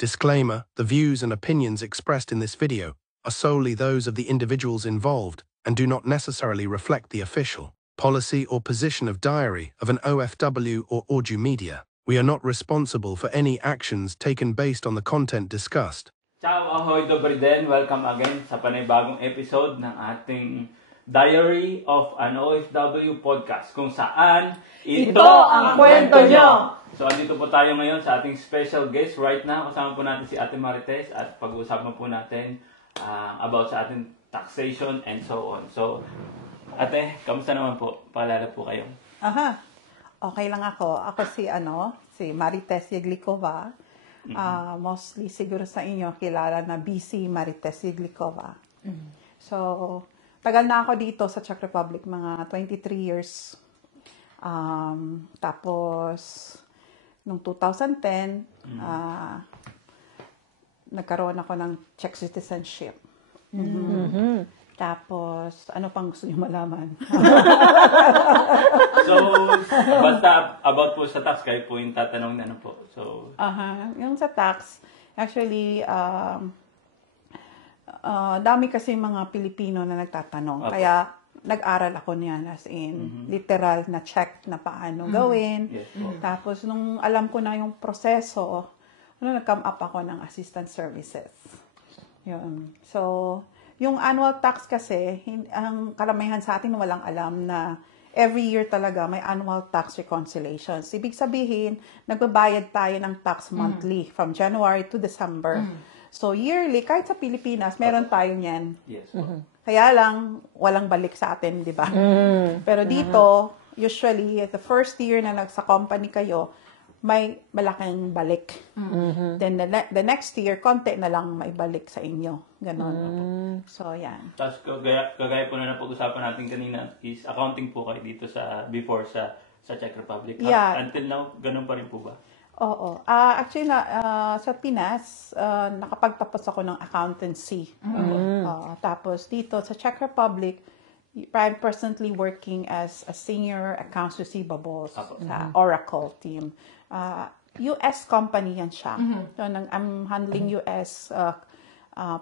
Disclaimer, the views and opinions expressed in this video are solely those of the individuals involved and do not necessarily reflect the official policy or position of Diary of an OFW or Audio Media. We are not responsible for any actions taken based on the content discussed. Ciao, ahoy, dobry den. Welcome again sa panibagong episode ng ating Diary of an OFW podcast kung saan ito ang kwento nyo! So, andito po tayo ngayon sa ating special guest right now. Kasama po natin si Ate Marites at pag-uusapan po natin about sa ating taxation and so on. So, Ate, kamusta naman po? Paalala po kayo. Okay lang ako. Ako si Marites Yeglikova. Mostly siguro sa inyo kilala na BC Marites Yeglikova. So, tagal na ako dito sa Czech Republic, mga 23 years. Tapos, noong 2010, nagkaroon ako ng Czech citizenship. Tapos, ano pang gusto niyo malaman? So, basta about po sa tax, kayo po yung tatanong na ano po. So, yung sa tax, actually, dami kasi mga Pilipino na nagtatanong. Okay. Kaya, nag-aral ako niyan as in literal na check na paano gawin. Yes, Tapos, nung alam ko na yung proseso, nag-come up ako ng assistant services. Yun. So, yung annual tax kasi, ang karamihan sa atin walang alam na every year talaga may annual tax reconciliations. Ibig sabihin, nagbabayad tayo ng tax monthly from January to December. So, yearly, kahit sa Pilipinas, meron tayo niyan. yes. Kaya lang, walang balik sa atin, di ba? Pero dito, usually, the first year na nagsa company kayo, may malaking balik. Then the next year, konti na lang may balik sa inyo. Ganon. So, yan. Tapos, kagaya po na napag-usapan natin kanina, is accounting po kayo dito sa, before sa Czech Republic. Yeah. Until now, ganun pa rin po ba? Oo. Actually, sa Pinas, nakapagtapos ako ng accountancy. Tapos dito sa Czech Republic, I'm presently working as a senior accounts receivables sa Oracle team. US company yan siya. So, I'm handling US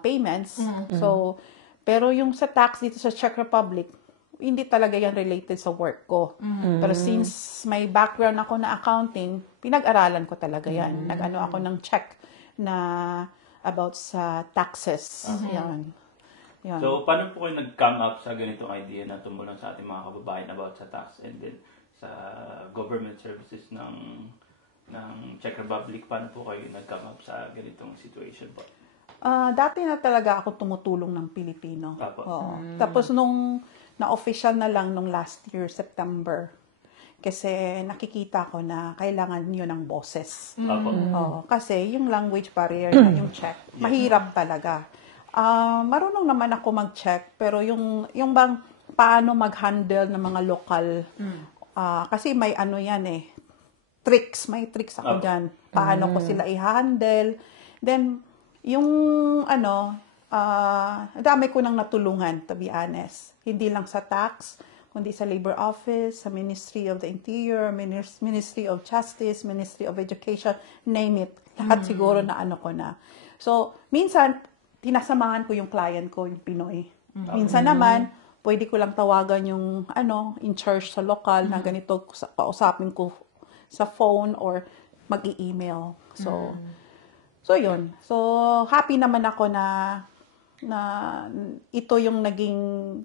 payments. So, pero yung sa tax dito sa Czech Republic, hindi talaga yan related sa work ko. Pero since may background ako na accounting, pinag-aralan ko talaga yan. Nag-ano ako ng check na about sa taxes. Yan. So, paano po kayo nag-come up sa ganitong idea na tumulong sa ating mga kababayan about sa tax and then sa government services ng Czech Republic? Paano po kayo nag-come up sa ganitong situation po? Dati na talaga ako tumutulong ng Pilipino. Tapos nung na-official na lang nung last year, September, kasi nakikita ko na kailangan nyo ng boses. Kasi yung language barrier na yung Czech, mahirap talaga. Marunong naman ako mag-check, pero yung bang paano mag-handle ng mga local, kasi may ano yan tricks, may tricks ako dyan. Paano ko sila i-handle. Then, yung dami ko nang natulungan, to be honest. Hindi lang sa tax, kundi sa Labor Office, sa Ministry of the Interior, Ministry of Justice, Ministry of Education, name it. Lahat siguro na ano ko na. So, minsan, tinasamahan ko yung client ko, yung Pinoy. Minsan naman, pwede ko lang tawagan yung in charge sa lokal na ganito, kausapin ko sa phone or mag-i-email. So yun. So, happy naman ako na ito yung naging,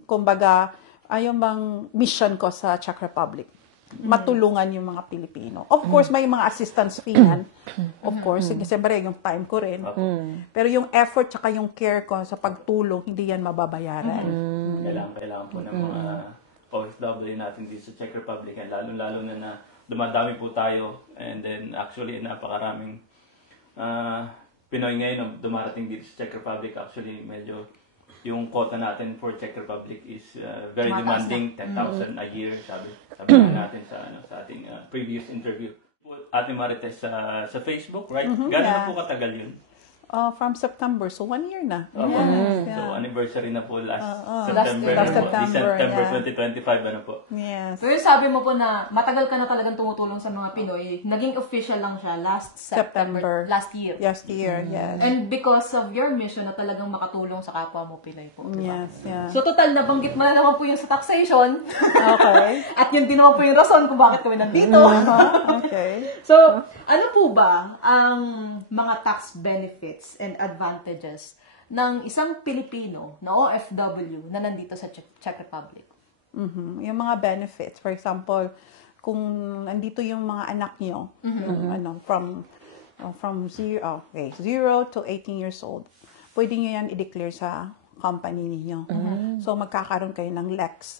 kumbaga, yung bang mission ko sa Czech Republic. Matulungan yung mga Pilipino. Of course, may mga assistance fee yan. Of course, siyempre yung time ko rin. Pero yung effort tsaka yung care ko sa pagtulong, hindi yan mababayaran. Kailangan po ng mga OFW natin dito sa Czech Republic. Lalo na dumadami po tayo. And then, actually, napakaraming Pinoy ngayon na dumarating dito sa Czech Republic. Actually, medyo yung quota natin for Czech Republic is very demanding, 10,000 a year, sabi natin sa ating previous interview. Ate Marites sa Facebook, right? Gano'n na po katagal yun? From September, so 1 year na. Opo. Yes, So, yeah. anniversary na po last Last September. last ano po, September, September yeah. 2025, ano po. Yes. So, yung sabi mo po na matagal ka na talagang tumutulong sa mga Pinoy, naging official lang siya last September, September. last year. Last year, yes. And because of your mission na talagang makatulong sa kapwa mo Pinoy po, di ba? Yes, yeah. So, total, nabanggit mo na naman po yung sa taxation. Okay. At yun din naman po yung rason kung bakit kami nandito. Okay. So, ano po ba ang mga tax benefits and advantages ng isang Pilipino na OFW na nandito sa Czech Republic? Yung mga benefits, for example, kung nandito yung mga anak nyo, yung, from 0 to 18 years old, pwede nyo yan i-declare sa company ninyo. So, magkakaroon kayo ng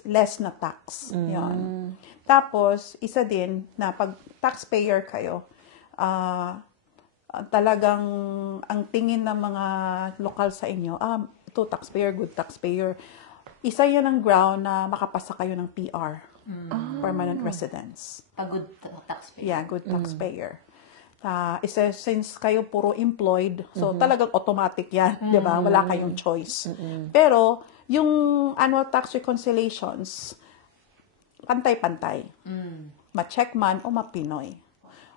less na tax. Yun. Tapos, isa din na pag taxpayer kayo, talagang ang tingin ng mga lokal sa inyo, ito taxpayer, good taxpayer. Isa yan ang ground na makapasa kayo ng PR, permanent residence. A good taxpayer. Yeah, good taxpayer. Since kayo puro employed, so talagang automatic yan, di ba? Wala kayong choice. Pero, yung annual tax reconciliations, pantay-pantay. Ma-check man o ma-Pinoy.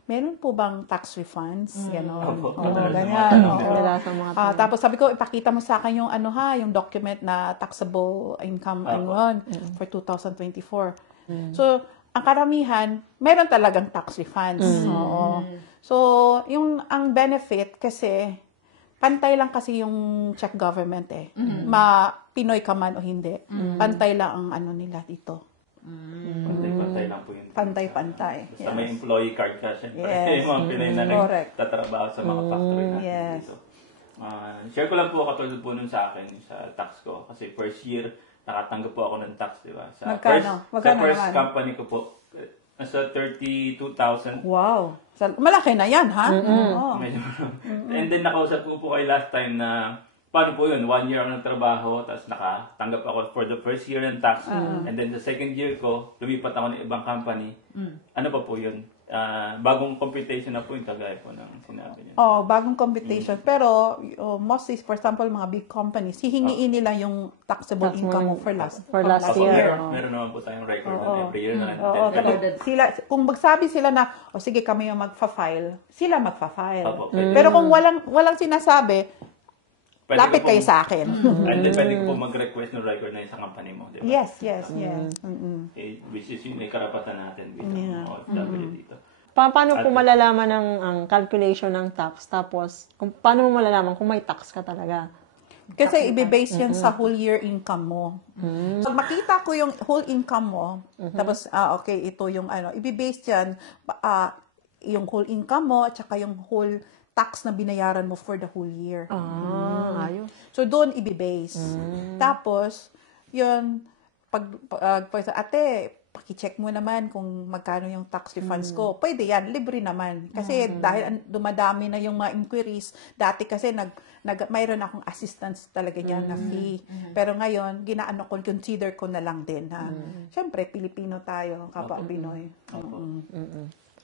Meron po bang tax refunds? Ganon. Opo, Ganyan. Kadalasan mga Tapos sabi ko, ipakita mo sa akin yung yung document na taxable income for 2024. So, ang karamihan, meron talagang tax refunds. Oo. So, ang benefit kasi, pantay lang kasi yung Czech government eh. Pinoy ka man o hindi. Pantay lang ang nila dito. Pantay-pantay lang po yun. Pantay-pantay. Basta may employee card ka, syempre. Yes. Yung mga Pinoy na Correct. nagtatrabaho sa mga factory natin Yes. dito. Share ko lang po katulad po nun sa akin, sa tax ko. Kasi first year, nakatanggap po ako ng tax, di ba? Sa Magkano? Magkano sa first naman? company ko po, nasa 32,000. Wow. Malaki na yan, ha? Oo. Medyo. And then nakausap ko po kayo last time na paano po yun? 1 year ako ng trabaho, tapos nakatanggap ako for the first year ng tax. And then the second year ko, lumipat ako ng ibang company. Ano pa po yun? Bagong computation na po yung kagaya po ng sinabi niya. Bagong computation. Pero, mostly, for example, mga big companies, hihingiin nila yung taxable income mo for last year. Meron naman po tayong record na every year na. Oo, kung magsabi sila na, sige kami yung magfa-file, sila magfa-file. Pero kung walang sinasabi, lapit kayo sa akin. And then pwede ko po mag-request ng record na yun sa company mo, di ba? Yes. Which is yung may karapatan natin bilang mga OFW dito. Paano po malalaman ang calculation ng tax? Tapos, paano mo malalaman kung may tax ka talaga? Kasi i-base yan sa whole year income mo. Pag makita ko yung whole income mo, tapos, okay, ito yung i-base yan, yung whole income mo, at saka yung whole tax na binayaran mo for the whole year. Ayos. So, doon i-base. Tapos, yun, pag ate, paki-check mo naman kung magkano yung tax refunds ko. Pwede yan, libre naman. Kasi dahil dumadami na yung mga inquiries, dati kasi mayroon akong assistance talaga niyan na fee. Pero ngayon, consider ko na lang din. Siyempre, Pilipino tayo, kapwa Pinoy.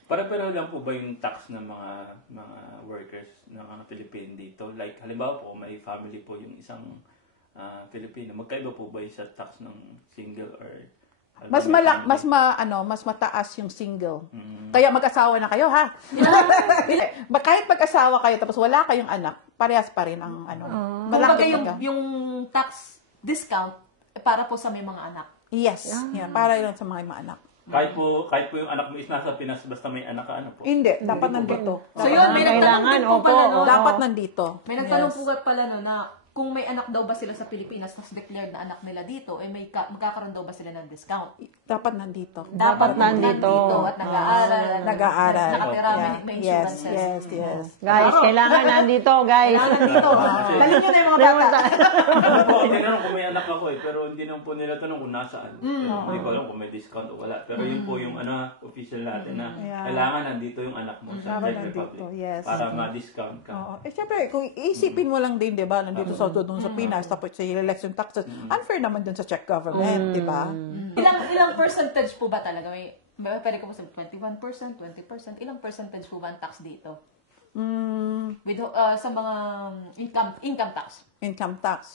Pare-pareho lang po ba yung tax ng mga workers ng mga Pilipino dito? Like, halimbawa po, may family po yung isang Pilipino. Magkaiba po ba yung sa tax ng single or Mas mataas yung single. Kaya mag-asawa na kayo, ha? Kahit mag-asawa kayo tapos wala kayong anak, parehas pa rin ang Kumbaga yung tax discount para po sa may mga anak. Yes. Yeah, para yun sa mga anak. kahit po yung anak mo is nasa Pinas, basta may anak ka, ano po? Hindi, dapat nandito. So yun, may nagtanong din po pala no. Dapat nandito. May nagtanong po pala no na kung may anak daw ba sila sa Pilipinas tapos declared na anak nila dito, magkakaroon daw ba sila ng discount? Dapat nandito. Dapat nandito. At nag-aaral. Nag-aaral. Nakatira, may Yes. insurances. Guys, kailangan nandito, guys. Kailangan dito. Dali nyo na yung mga bata. Ano po, tinanong kung may anak ako pero hindi naman po nila tanong kung nasaan. Hindi ko alam kung may discount o wala. Pero yun po yung official natin na kailangan nandito yung anak mo sa Dapat Czech Republic. nandito, yes. Para ma-discount ka. Oo. Siyempre, kung isipin mo lang din, di ba, nandito sa doon sa Pinas, tapos sa election taxes, unfair naman dun sa Czech government, di ba? Ilang percentage po ba talaga? Pwede ko po sabihin, 21%, 20%, ilang percentage po ba ang tax dito? With, sa mga income tax? Income tax.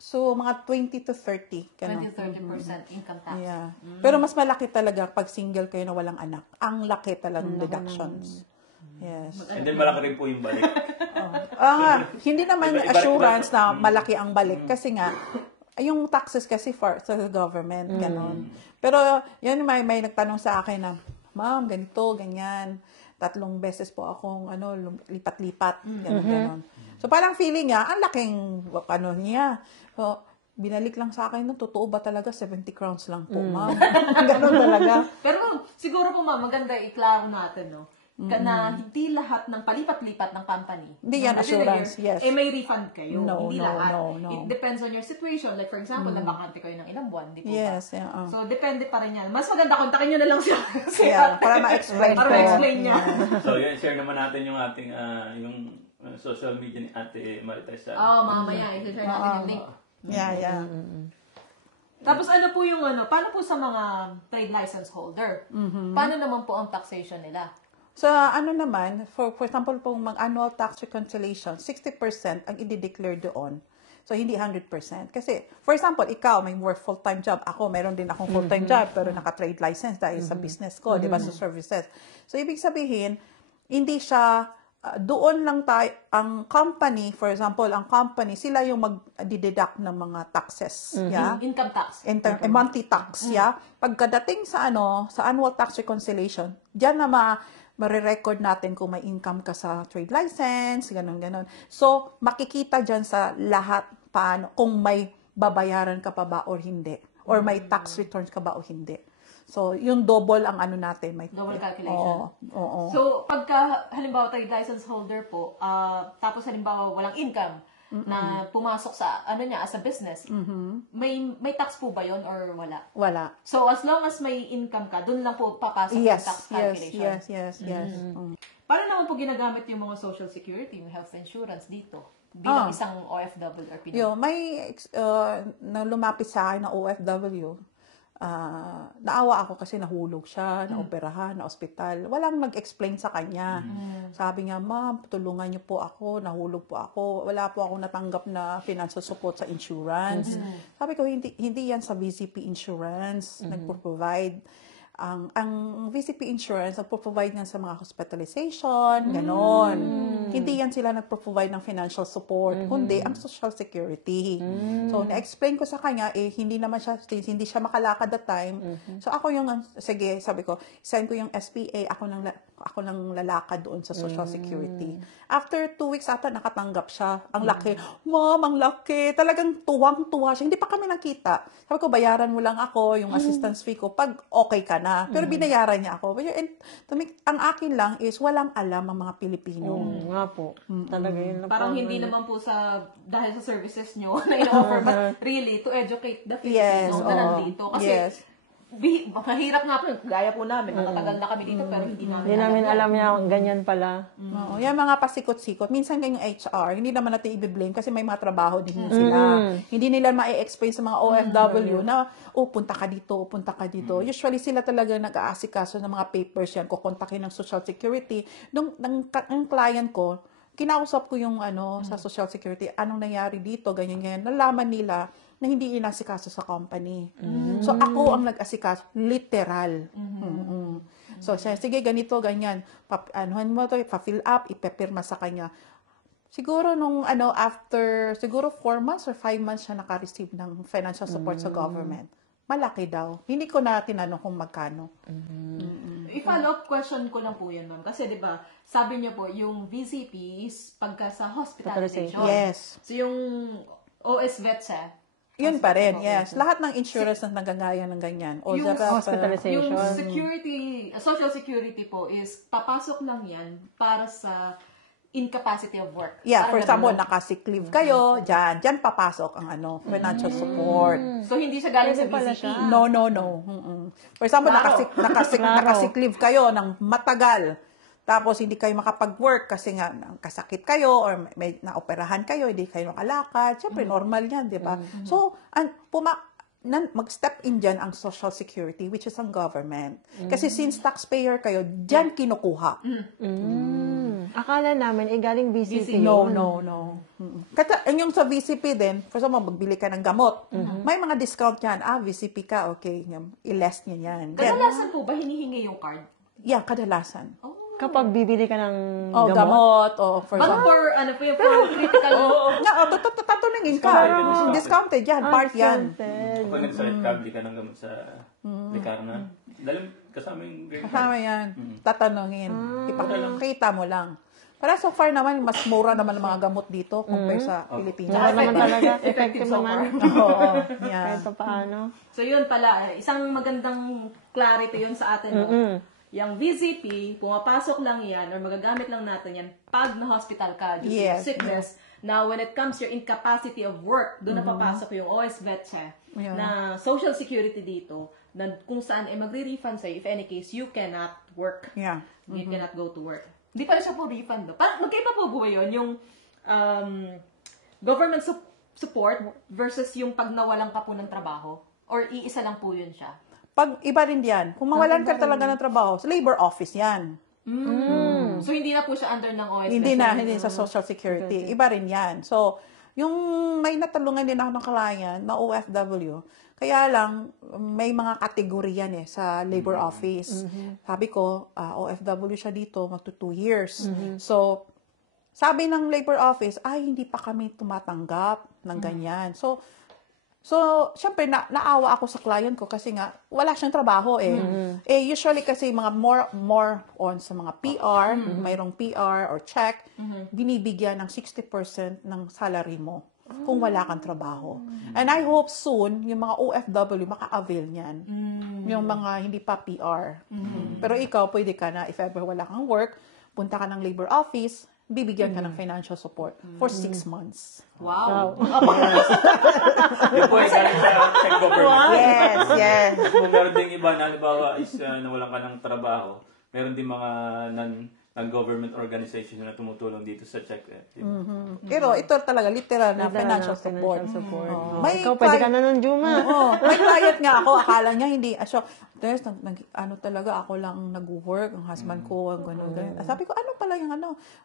So mga 20 to 30. Ganun. 20-30% income tax. Yeah. Pero mas malaki talaga pag single kayo na walang anak. Ang laki talagang deductions. Yes. And then malaki rin po yung balik. Hindi naman Ibalik assurance ba? na malaki ang balik kasi nga yung taxes kasi sa government ganon. Pero yun may nagtanong sa akin na, "Ma'am, ganito, ganyan. 3 beses po akong lipat-lipat." Ganon. So parang feeling niya ang laking niya. So binalik lang sa akin, totoo ba talaga 70 crowns lang po, ma'am? Ganon talaga. Pero siguro po ma'am, maganda iklaro natin, no? Na hindi lahat ng palipat-lipat ng company. Hindi yan assurance, yes. May refund kayo. No, hindi no, lahat. no. It depends on your situation. Like for example, nabakante kayo ng ilang buwan, di po Yes, ba? yeah. So, depende pa rin yan. Mas maganda, kontakin nyo na lang siya. Yeah, para ma-explain Para ko. ma-explain niya. So, yun, share naman natin yung ating yung social media ni Ate Marites. Mamaya, i-share natin yung link. Yeah. Tapos ano po yung paano po sa mga trade license holder? Paano naman po ang taxation nila? So, naman, for example, pong mag-annual tax reconciliation, 60% ang i-declare doon. So, hindi 100%. Kasi, for example, ikaw, may work full-time job. Ako, meron din akong full-time job, pero naka-trade license dahil sa business ko, di ba, sa services. So, ibig sabihin, hindi siya, doon lang tayo, ang company, for example, ang company, sila yung mag-deduct ng mga taxes. Yeah? Income tax. Monthly tax, yeah? Pagkadating sa sa annual tax reconciliation, diyan na marirecord natin kung may income ka sa trade license, ganun. So, makikita dyan sa lahat paano, kung may babayaran ka pa ba or hindi. Or may tax returns ka ba o hindi. So, yung double ang natin. May Double calculation. Oo. So, pagka, halimbawa, trade license holder po, tapos halimbawa, walang income, na pumasok sa, as a business, may tax po ba yon or wala? Wala. So, as long as may income ka, dun lang po papasok yung tax calculation. Yes. Paano naman po ginagamit yung mga social security, yung health insurance dito? Bilang isang OFW or Pinoy? May na lumapit sa akin na OFW. Naawa ako kasi nahulog siya, naoperahan, na ospital. Walang nag-explain sa kanya. Sabi niya, "Ma'am, tulungan niyo po ako, nahulog po ako. Wala po ako natanggap na financial support sa insurance." Sabi ko, hindi yan sa VCP Insurance nagpo-provide. Ang VCP Insurance nagpo-provide nga sa mga hospitalization, ganon. Hindi yan sila nagpo-provide ng financial support, kundi ang Social Security. So, na-explain ko sa kanya, hindi siya makalakad that time. So, ako sige, sabi ko, send ko yung SPA, ako nang lalakad doon sa Social Security. After 2 weeks ata, nakatanggap siya. Ang laki. "Ma'am, ang laki." Talagang tuwang-tuwa siya. Hindi pa kami nakita. Sabi ko, "Bayaran mo lang ako yung assistance fee ko pag okay ka na." Pero binayaran niya ako. And ang akin lang is walang alam ang mga Pilipino. Nga po. Talaga yun. Parang hindi naman po dahil sa services nyo na ino-offer, but really, to educate the Filipino na nandito. Kasi, mahirap nga po, gaya po namin, nakatagal na kami dito, pero hindi namin alam niya ganyan pala. Oo, yan mga pasikot-sikot. Minsan yung HR, hindi naman natin i-blame kasi may mga trabaho din sila. Hindi nila ma-explain sa mga OFW na, punta ka dito, punta ka dito. Usually sila talaga nag-aasikaso ng mga papers yan, kukontakin ng Social Security. Ng client ko, kinausap ko yung sa Social Security, anong nangyari dito, ganyan. Nalaman nila na hindi inasikaso sa company. So, ako ang nag-asikaso, literal. So, sige, ganito, ganyan. Pa-fill up, ipepirma sa kanya. Siguro after, siguro 4 months or 5 months siya naka-receive ng financial support sa government. Malaki daw. Hindi ko na tinanong kung magkano. I-follow-up question ko lang po yun, ma'am. Kasi, di ba, sabi niyo po, yung VCP is pagka sa hospitalization. Yes. So, yung OSVET yun pa rin, yes. Lahat ng insurance na nagagaya ng ganyan. O yung hospitalization. Yung Social Security po is, papasok lang yan para sa incapacity of work. Yeah, for example, naka-sick leave kayo, dyan papasok ang financial support. So, hindi siya galing sa VCP? No. For example, naka-sick leave kayo ng matagal. Tapos, hindi kayo makapag-work kasi nga kasakit kayo or may naoperahan kayo, hindi kayo nakalakad. Siyempre, normal yan, di ba? So, mag-step in dyan ang Social Security, which is ang government. Kasi since taxpayer kayo, dyan kinukuha. Akala namin, galing VCP No, yun. no. Yung sa VCP din, first of all, magbili ka ng gamot. May mga discount yan. VCP ka, okay. I-less niya yan. Kadalasan po ba hinihingi yung card? Yeah, kadalasan. Kapag bibili ka ng Gamot. For But example. for, for critical... Tatanungin ka. Discounted yan. Part yan. Kapag nagsakit ka, bili ka ng gamot sa Likarna. Dahil kasama yung Kasama yan. Tatanungin. Ipakita mo lang. Pero so far naman, mas mura naman ang mga gamot dito compare sa Pilipinas. Mura naman talaga. Effective so naman. Oo. Yeah. Kahit pa paano. So yun pala, isang magandang clarity yun sa atin. No? Yung VCP, pumapasok lang yan or magagamit lang natin yan pag na-hospital ka due to sickness. Now, when it comes to your incapacity of work, doon na papasok yung OSVETCHE na social security dito na kung saan magre-refund sa'yo if any case you cannot work. Yeah. You cannot go to work. Hindi pala siya po refund. Parang magkaiba po ba yun? Yung government support versus yung pag nawalan ka po ng trabaho? Or iisa lang po yun siya? Pag iba rin yan, kung mawalan ka talaga ng trabaho, sa labor office yan. So, hindi na po siya under ng OSVETCHE? Hindi sa Social Security. Iba rin yan. So, yung may natalungan din ako ng client na OFW, kaya lang, may mga kategorya yan sa labor office. Sabi ko, OFW siya dito, magto 2 years. So, sabi ng labor office, hindi pa kami tumatanggap ng ganyan. So, syempre, naawa ako sa client ko kasi nga, wala siyang trabaho usually kasi mga more on sa mga PR, mayroong PR or check, binibigyan ng 60% ng salary mo kung wala kang trabaho. And I hope soon, yung mga OFW maka-avail niyan. Yung mga hindi pa PR. Pero ikaw, pwede ka na, if ever wala kang work, punta ka ng labor office, bibigyan ka ng financial support for 6 months. Wow. Yung po ay galing sa check government. Yes. Kung meron ding iba na halimbawa is nawalan ka ng trabaho, meron din mga non-government organization na tumutulong dito sa check. Diba? Pero ito talaga, literal na financial support. May Ikaw, pwede ka na ng Juma. may client nga ako, akala niya hindi. So, talaga ako lang nag-work, ang husband ko, gano'n. Sabi ko, ano pala yung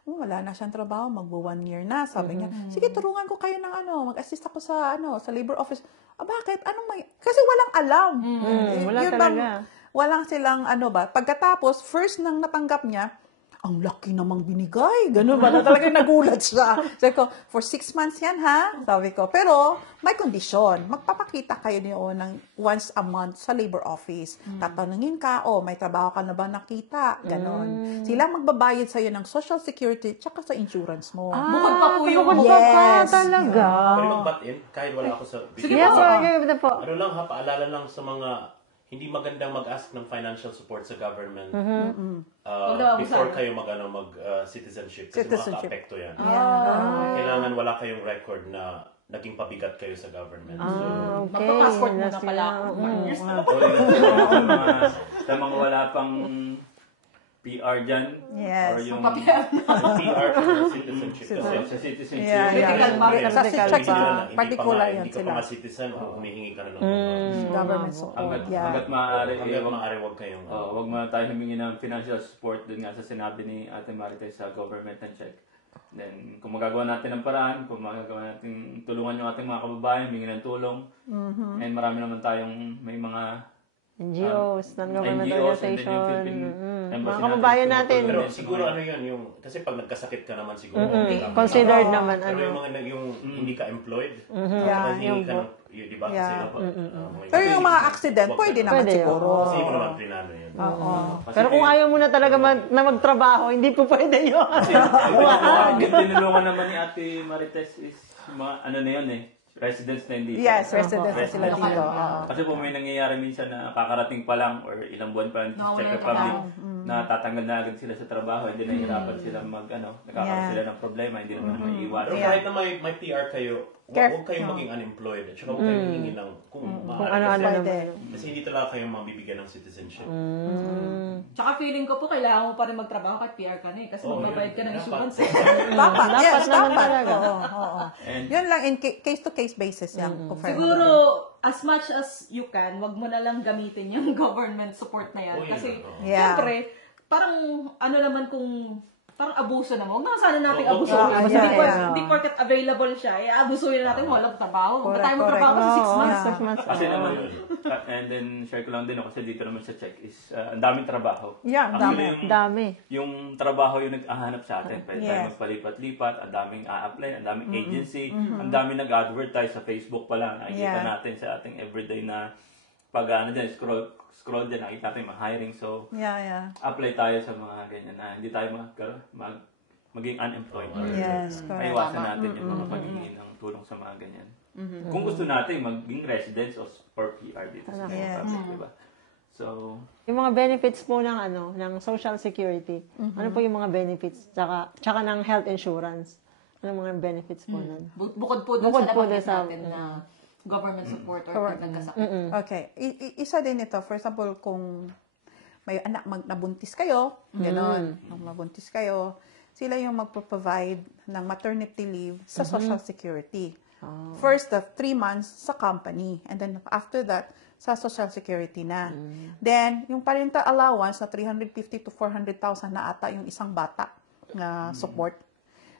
wala na siyang trabaho, magbo 1 year na. Sabi niya, sige, turungan ko kayo ng mag-assist ako sa labor office. Bakit? Kasi walang alam. Wala talaga. Walang silang Pagkatapos, first nang natanggap niya, ang laki namang binigay. Ganun ba? Talagang nagulat siya. Sabi ko, for 6 months yan, ha? Sabi ko. Pero, may kondisyon. Magpapakita kayo niyo ng once a month sa labor office. Tatanungin ka, may trabaho ka na ba nakita? Ganon. Sila magbabayad sa'yo ng social security tsaka sa insurance mo. Bukod pa po yung... Yes. Talaga. Pwede mag-butt-in kahit wala ako sa video. Yes, okay po. Ano lang paalala lang sa mga hindi magandang mag-ask ng financial support sa government before kayo mag-citizenship. Kasi makaka-apekto yan. Kailangan wala kayong record na naging pabigat kayo sa government. Okay. Magpa-passport muna pala ako. Sa mga wala pang PR dyan. Yes. Or yung PR for citizenship. Kasi sa citizenship. Sa check particular yan hindi ka sila. pa ma-citizen, humihingi ka na ng Government support. Hanggat maaari. hanggang maaari huwag kayong... Huwag mo tayo humingi ng financial support dun nga sa sinabi ni Ate Marites sa government and check. Then, kung magagawa natin ng paraan, kung magagawa natin tulungan yung ating mga kababayan, humingi ng tulong. And marami naman tayong may mga NGOs, non-government NGOs, and then organization. yung Philippine Embassy Mga kababayan natin. Pero siguro yun, kasi pag nagkasakit ka naman siguro, Considered naman, pero yung mga hindi ka employed, hindi ka ng, di ba? Kasi, Pero yung mga accident, pwede naman Pwede, siguro. Kasi mo naman plinano yun. Pero kung ayaw mo na talaga na magtrabaho, hindi po pwede yun. Yung tinulungan naman ni Ate Marites is mga na yun residents na hindi. Yes, residents na sila dito. Kasi po may nangyayari minsan na kakarating pa lang or ilang buwan pa lang sa Czech Republic. natatanggal na agad sila sa trabaho, hindi nahihirapan sila nagkakaroon sila ng problema, hindi naman maiiwasan. Pero kahit na may PR kayo, huwag kayong maging unemployed. At saka huwag kayong hihingi ng kung ano kasi hindi talaga kayong mabibigyan ng citizenship. Tsaka feeling ko po, kailangan mo pa rin magtrabaho kahit PR ka na eh. Kasi magbabayad ka ng insurance eh. Dapat. Yes, naman dapat. talaga. Oo. Yun lang, in case-to-case basis yan. Siguro, as much as you can, wag mo na lang gamitin yung government support na yan. Kasi, syempre, parang, naman kung parang abuso naman. Huwag naman sana natin abusuhin. Hindi porket available siya, abusuhin na natin walang trabaho. Huwag tayo magtrabaho kasi 6 months. Kasi naman yun. And then, share ko lang din kasi dito naman sa check is, ang daming trabaho. Yeah, dami. Yung trabaho yung nag-ahanap sa atin. Pwede tayo magpalipat-lipat, ang daming a-apply, ang daming agency, ang daming nag-advertise sa Facebook pa lang. Nakikita natin sa ating everyday na pag scroll din, nakita natin mga hiring. So, apply tayo sa mga ganyan na hindi tayo maging unemployed. Yes, correct. Maiwasan natin yung mga pagiging ng tulong sa mga ganyan. Kung gusto natin maging residents or PR dito sa public, diba? So, yung mga benefits po ng Social Security. Ano po yung mga benefits? Tsaka ng health insurance. Ano mga benefits po nun? Bukod po dun sa nabanggit natin na government support or nagkasakit. Okay. Isa din ito. For example, kung may anak nabuntis kayo, gano'n, mabuntis kayo, sila yung magpo-provide ng maternity leave sa Social Security. First, 3 months sa company. And then, after that, sa Social Security na. Then, yung parental allowance na 350 to 400,000 na ata yung isang bata na support.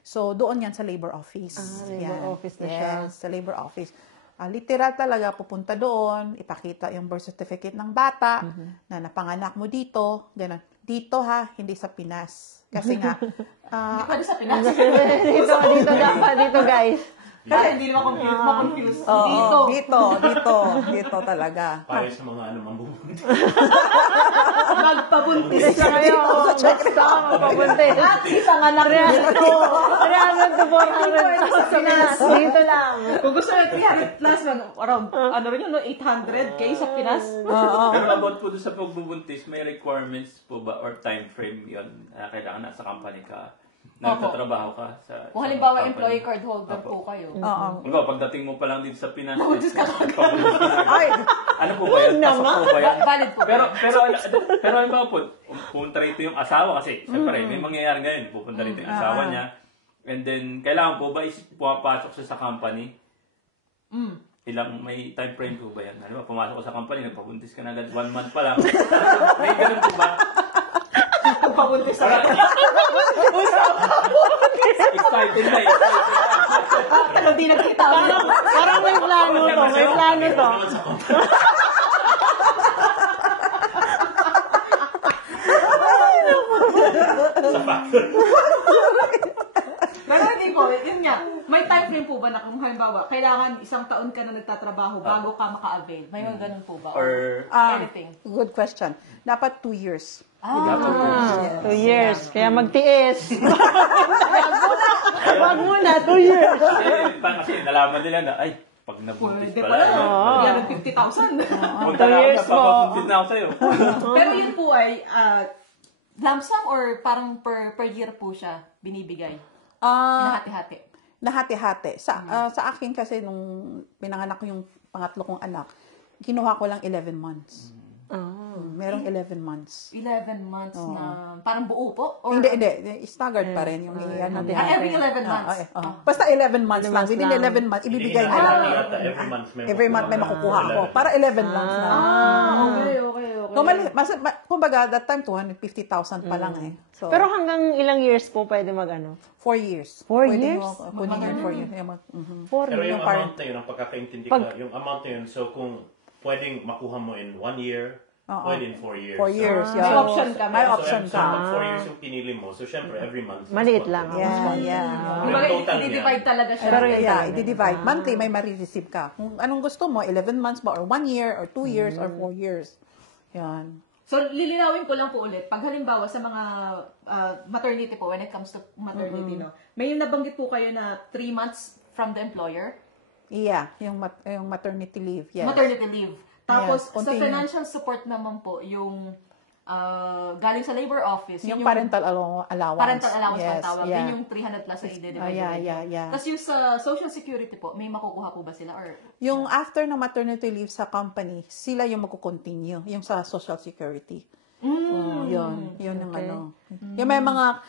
So, doon yan sa labor office. Labor office na siya. Yes, sa labor office. Literal talaga, pupunta doon, ipakita yung birth certificate ng bata na napanganak mo dito, gano'n. Dito hindi sa Pinas. Kasi nga, Hindi pwede sa Pinas. dito guys. Kasi hindi ma-confuse. Dito talaga. Payo sa mga mambubuntis. Magpabuntis Isa kayo, basta magpabuntis. At isang anak dito. 300 to 400,000 dito lang. Kung gusto nyo 300 plus, around, 800k sa Pinas. pero about po doon sa pagbubuntis, may requirements po ba or time frame yun? Kailangan nasa company ka, nagtatrabaho ka sa Kung halimbawa employee card holder po kayo. Kung pagdating mo pa lang dito sa Pinas, Mabuntis ka ano po ba yan? Pasok po ba yan? Valid po. Pero halimbawa po, pupunta rito yung asawa kasi, siyempre, may mangyayari ngayon, pupunta rito yung asawa niya, and then, kailangan po ba pumapasok siya sa company? May time frame po ba yan? Ano ba, pumasok ko sa company, nagpabuntis ka na agad, 1 month pa lang. May ganun po ba? Pabuntis na. Excited na. Pero di nagkita. Parang may plano to. May plano to. Pero hindi po, yun nga, may time frame po ba na kung halimbawa, kailangan 1 taon ka na nagtatrabaho bago ka maka-avail? May mga ganun po ba? Or anything? Good question. Dapat 2 years. 2 years. Kaya magtiis. Wag muna, 2 years. Kasi nalaman nila na, ay, pag nabuntis Pwede pala. pala. Yan ang 50,000. Punta na ako, napapabuntis na ako sa'yo. Pero yun po ay lump sum or parang per year po siya binibigay? Nahati-hati. Nahati-hati. Sa akin kasi nung pinanganak ko yung pangatlo kong anak, kinuha ko lang 11 months. Merong 11 months. 11 months na parang buo po? Or Hindi. Staggered pa rin yung every 11 months? Basta 11 months lang. Within 11 months, ibibigay na lang. Every month may makukuha ako. Para 11 months na. Okay. Kumbaga, that time, 250,000 pa lang eh. So, Pero hanggang ilang years po pwede 4 years. 4 Pwede years? mo kunin yung 4 years. Pero yung amount na yun, ang pagkakaintindi ka, yung amount na yun, so kung pwedeng makuha mo in 1 year, pwede in 4 years. 4 years, May option ka. May option So, ka. 4 years yung pinili mo. So, syempre, every month. Maliit lang. Yeah. Kumbaga, total niya. i-divide talaga siya. Pero i-divide. Monthly, may marireceive ka. Kung anong gusto mo, 11 months ba, or 1 year, or 2 years, or 4 years. Yan. So, lilinawin ko lang po ulit. Pag halimbawa sa mga maternity po, when it comes to maternity, no, may yung nabanggit po kayo na 3 months from the employer? Yeah, yung maternity leave. Yes. Maternity leave. Tapos, Yes, sa continue. financial support naman po, yung galing sa labor office. Yung parental allowance. Parental allowance Yes, ang tawag. yeah. Yun yung 300 plus sa individual. Yeah. Tapos yung sa Social Security po, may makukuha po ba sila? Or Yung after ng maternity leave sa company, sila yung magko-continue. Yung sa Social Security. Yun yung ano. Yung may mga,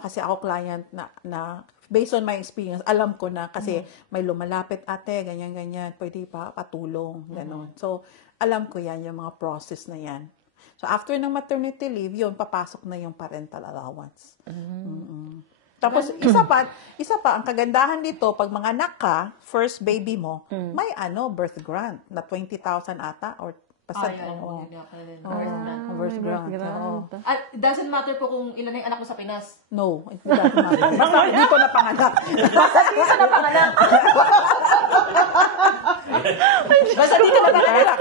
kasi ako client na based on my experience, alam ko na kasi may lumalapit ganyan, pwede pa patulong, gano'n. So, alam ko yan, yung mga process na yan. So, after ng maternity leave, yun, papasok na yung parental allowance. Tapos, isa pa, ang kagandahan dito, pag mga anak ka, first baby mo, may birth grant na 20,000 ata or birth grant. At it doesn't matter po kung ilan yung anak mo sa Pinas. No, it doesn't matter. Basta dito na panganak. Basta dito na panganak. Basta dito na panganak.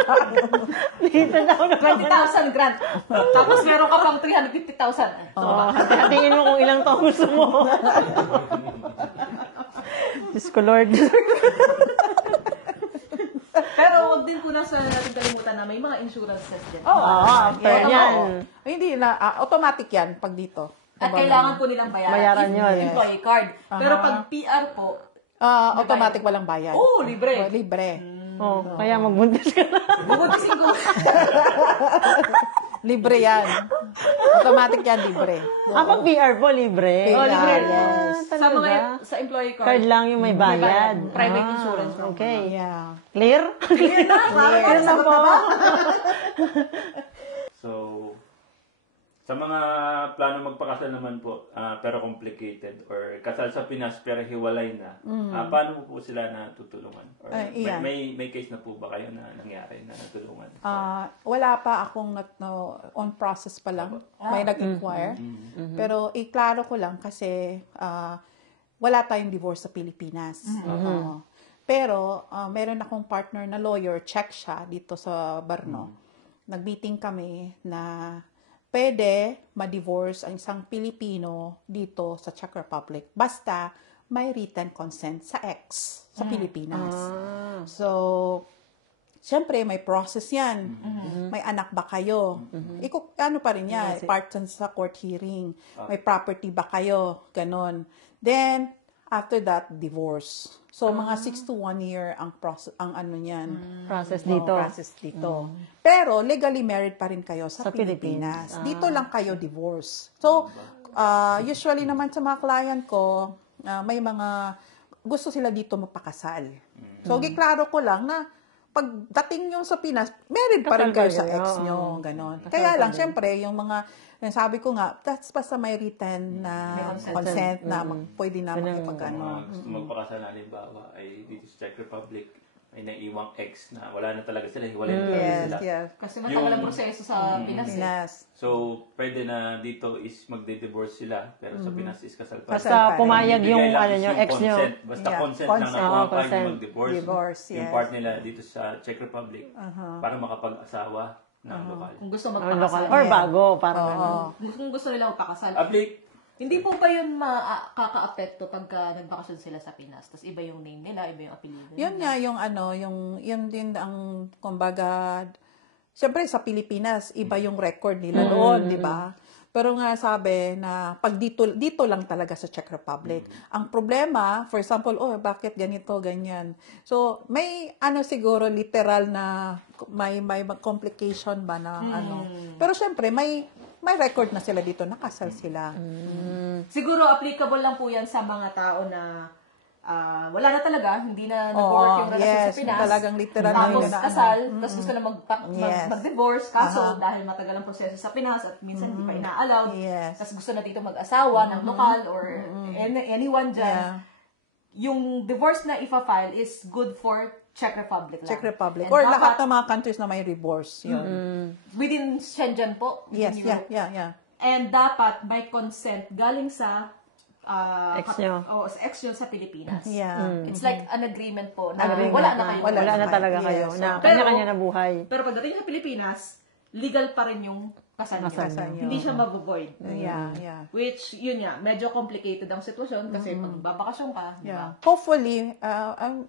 Dito na ako na 20,000 grant. Tapos meron ka pang 350,000. Hatiin mo kung ilang taong gusto mo. Diyos ko, Lord. Pero wag din po natin kalimutan na may mga insurances din. After yan. Hindi na, automatic yan pag dito. At kailangan po nilang Bayaran if yun. employee card. Pero pag PR po, Automatic walang bayad. libre. Libre. Kaya magbuntis ka na. Bubuntisin ko. Libre yan. Automatic yan, libre. Pag PR po, libre. libre. Yes. Sa employee Card card, lang yung may bayad. private insurance program. Okay. Yeah. Clear? Clear na po. So, sa mga plano magpakasal naman po, pero complicated, or kasal sa Pinas pero hiwalay na, paano po sila natutulungan? Or may case na po ba kayo na nangyari na natulungan? Wala pa akong on process pa lang. May nag-inquire. Pero iklaro ko lang kasi wala tayong divorce sa Pilipinas. Pero meron akong partner na lawyer, check siya dito sa Barno. Nag-meeting kami na pwede ma-divorce ang isang Pilipino dito sa Czech Republic. Basta may written consent sa ex sa Pilipinas. So, syempre, may process yan. May anak ba kayo? Ano pa rin yan? Part sa court hearing. May property ba kayo? Ganon. Then, after that, divorce. So, mga 6 to 1 year ang process, ang ano niyan. Process dito. Process dito. Pero, legally married pa rin kayo sa Pilipinas. Dito lang kayo divorce. So, usually naman sa mga client ko, may mga gusto sila dito magpakasal. So, giklaro ko lang na pagdating nyo sa Pinas, married pa rin kayo sa ex nyo. Ganon. Kaya lang, syempre, yung mga sabi ko nga, that's basta may written na consent na pwede na makipag-ano. Gusto magpakasal na halimbawa ay dito sa Czech Republic, ay naiiwang ex na wala na talaga sila, hiwalay na talaga sila. Yes. Kasi matagal ang proseso sa Pinas. So, pwede na dito is magde-divorce sila, pero sa Pinas is kasal pa. Basta pumayag yung Bibigay lang is nyo, ex nyo. consent. Basta consent lang na pumapayag yung mag-divorce. Divorce, Yung yes. part nila dito sa Czech Republic para makapag-asawa na lokal. Kung gusto Local. magpakasal. Or bago, parang ano. Kung gusto nila magpakasal. Apply. Hindi po ba yun makaka-apekto pagka nagbakasyon sila sa Pinas? Tapos iba yung name nila, iba yung apelido nila. Yun nga yung yun din ang, kumbaga, siyempre sa Pilipinas, iba yung record nila doon, di ba? Pero nga sabi na pag dito lang talaga sa Czech Republic. Ang problema, for example, bakit ganito, ganyan. So, may siguro literal na may complication ba na Pero syempre, may record na sila dito, nakasal sila. Siguro applicable lang po yan sa mga tao na wala na talaga, hindi na nag-work yung relasyon sa Pinas. Talagang literal tapos na kasal, tapos gusto na mag-divorce, kaso dahil matagal ang proseso sa Pinas at minsan hindi pa ina-allowed, tapos gusto na dito mag-asawa ng lokal or anyone dyan, yung divorce na ifa-file is good for Czech Republic lang. Czech Republic. And Or dapat, lahat ng mga countries na may divorce. Yun. within Schengen po. Yes, within Europe. yeah. And dapat by consent galing sa Ex nyo. sa ex nyo sa Pilipinas. Yeah. It's like an agreement po na wala na kayo. Wala na talaga kayo. Yes. Na Pero- kanya-kanya na buhay. Pero pagdating sa Pilipinas, legal pa rin yung kasal nyo. Kasal nyo. Hindi siya mag-void. Yeah. Which, yun nga, medyo complicated ang sitwasyon kasi pag babakasyon ka, di ba? Yeah. Hopefully, ang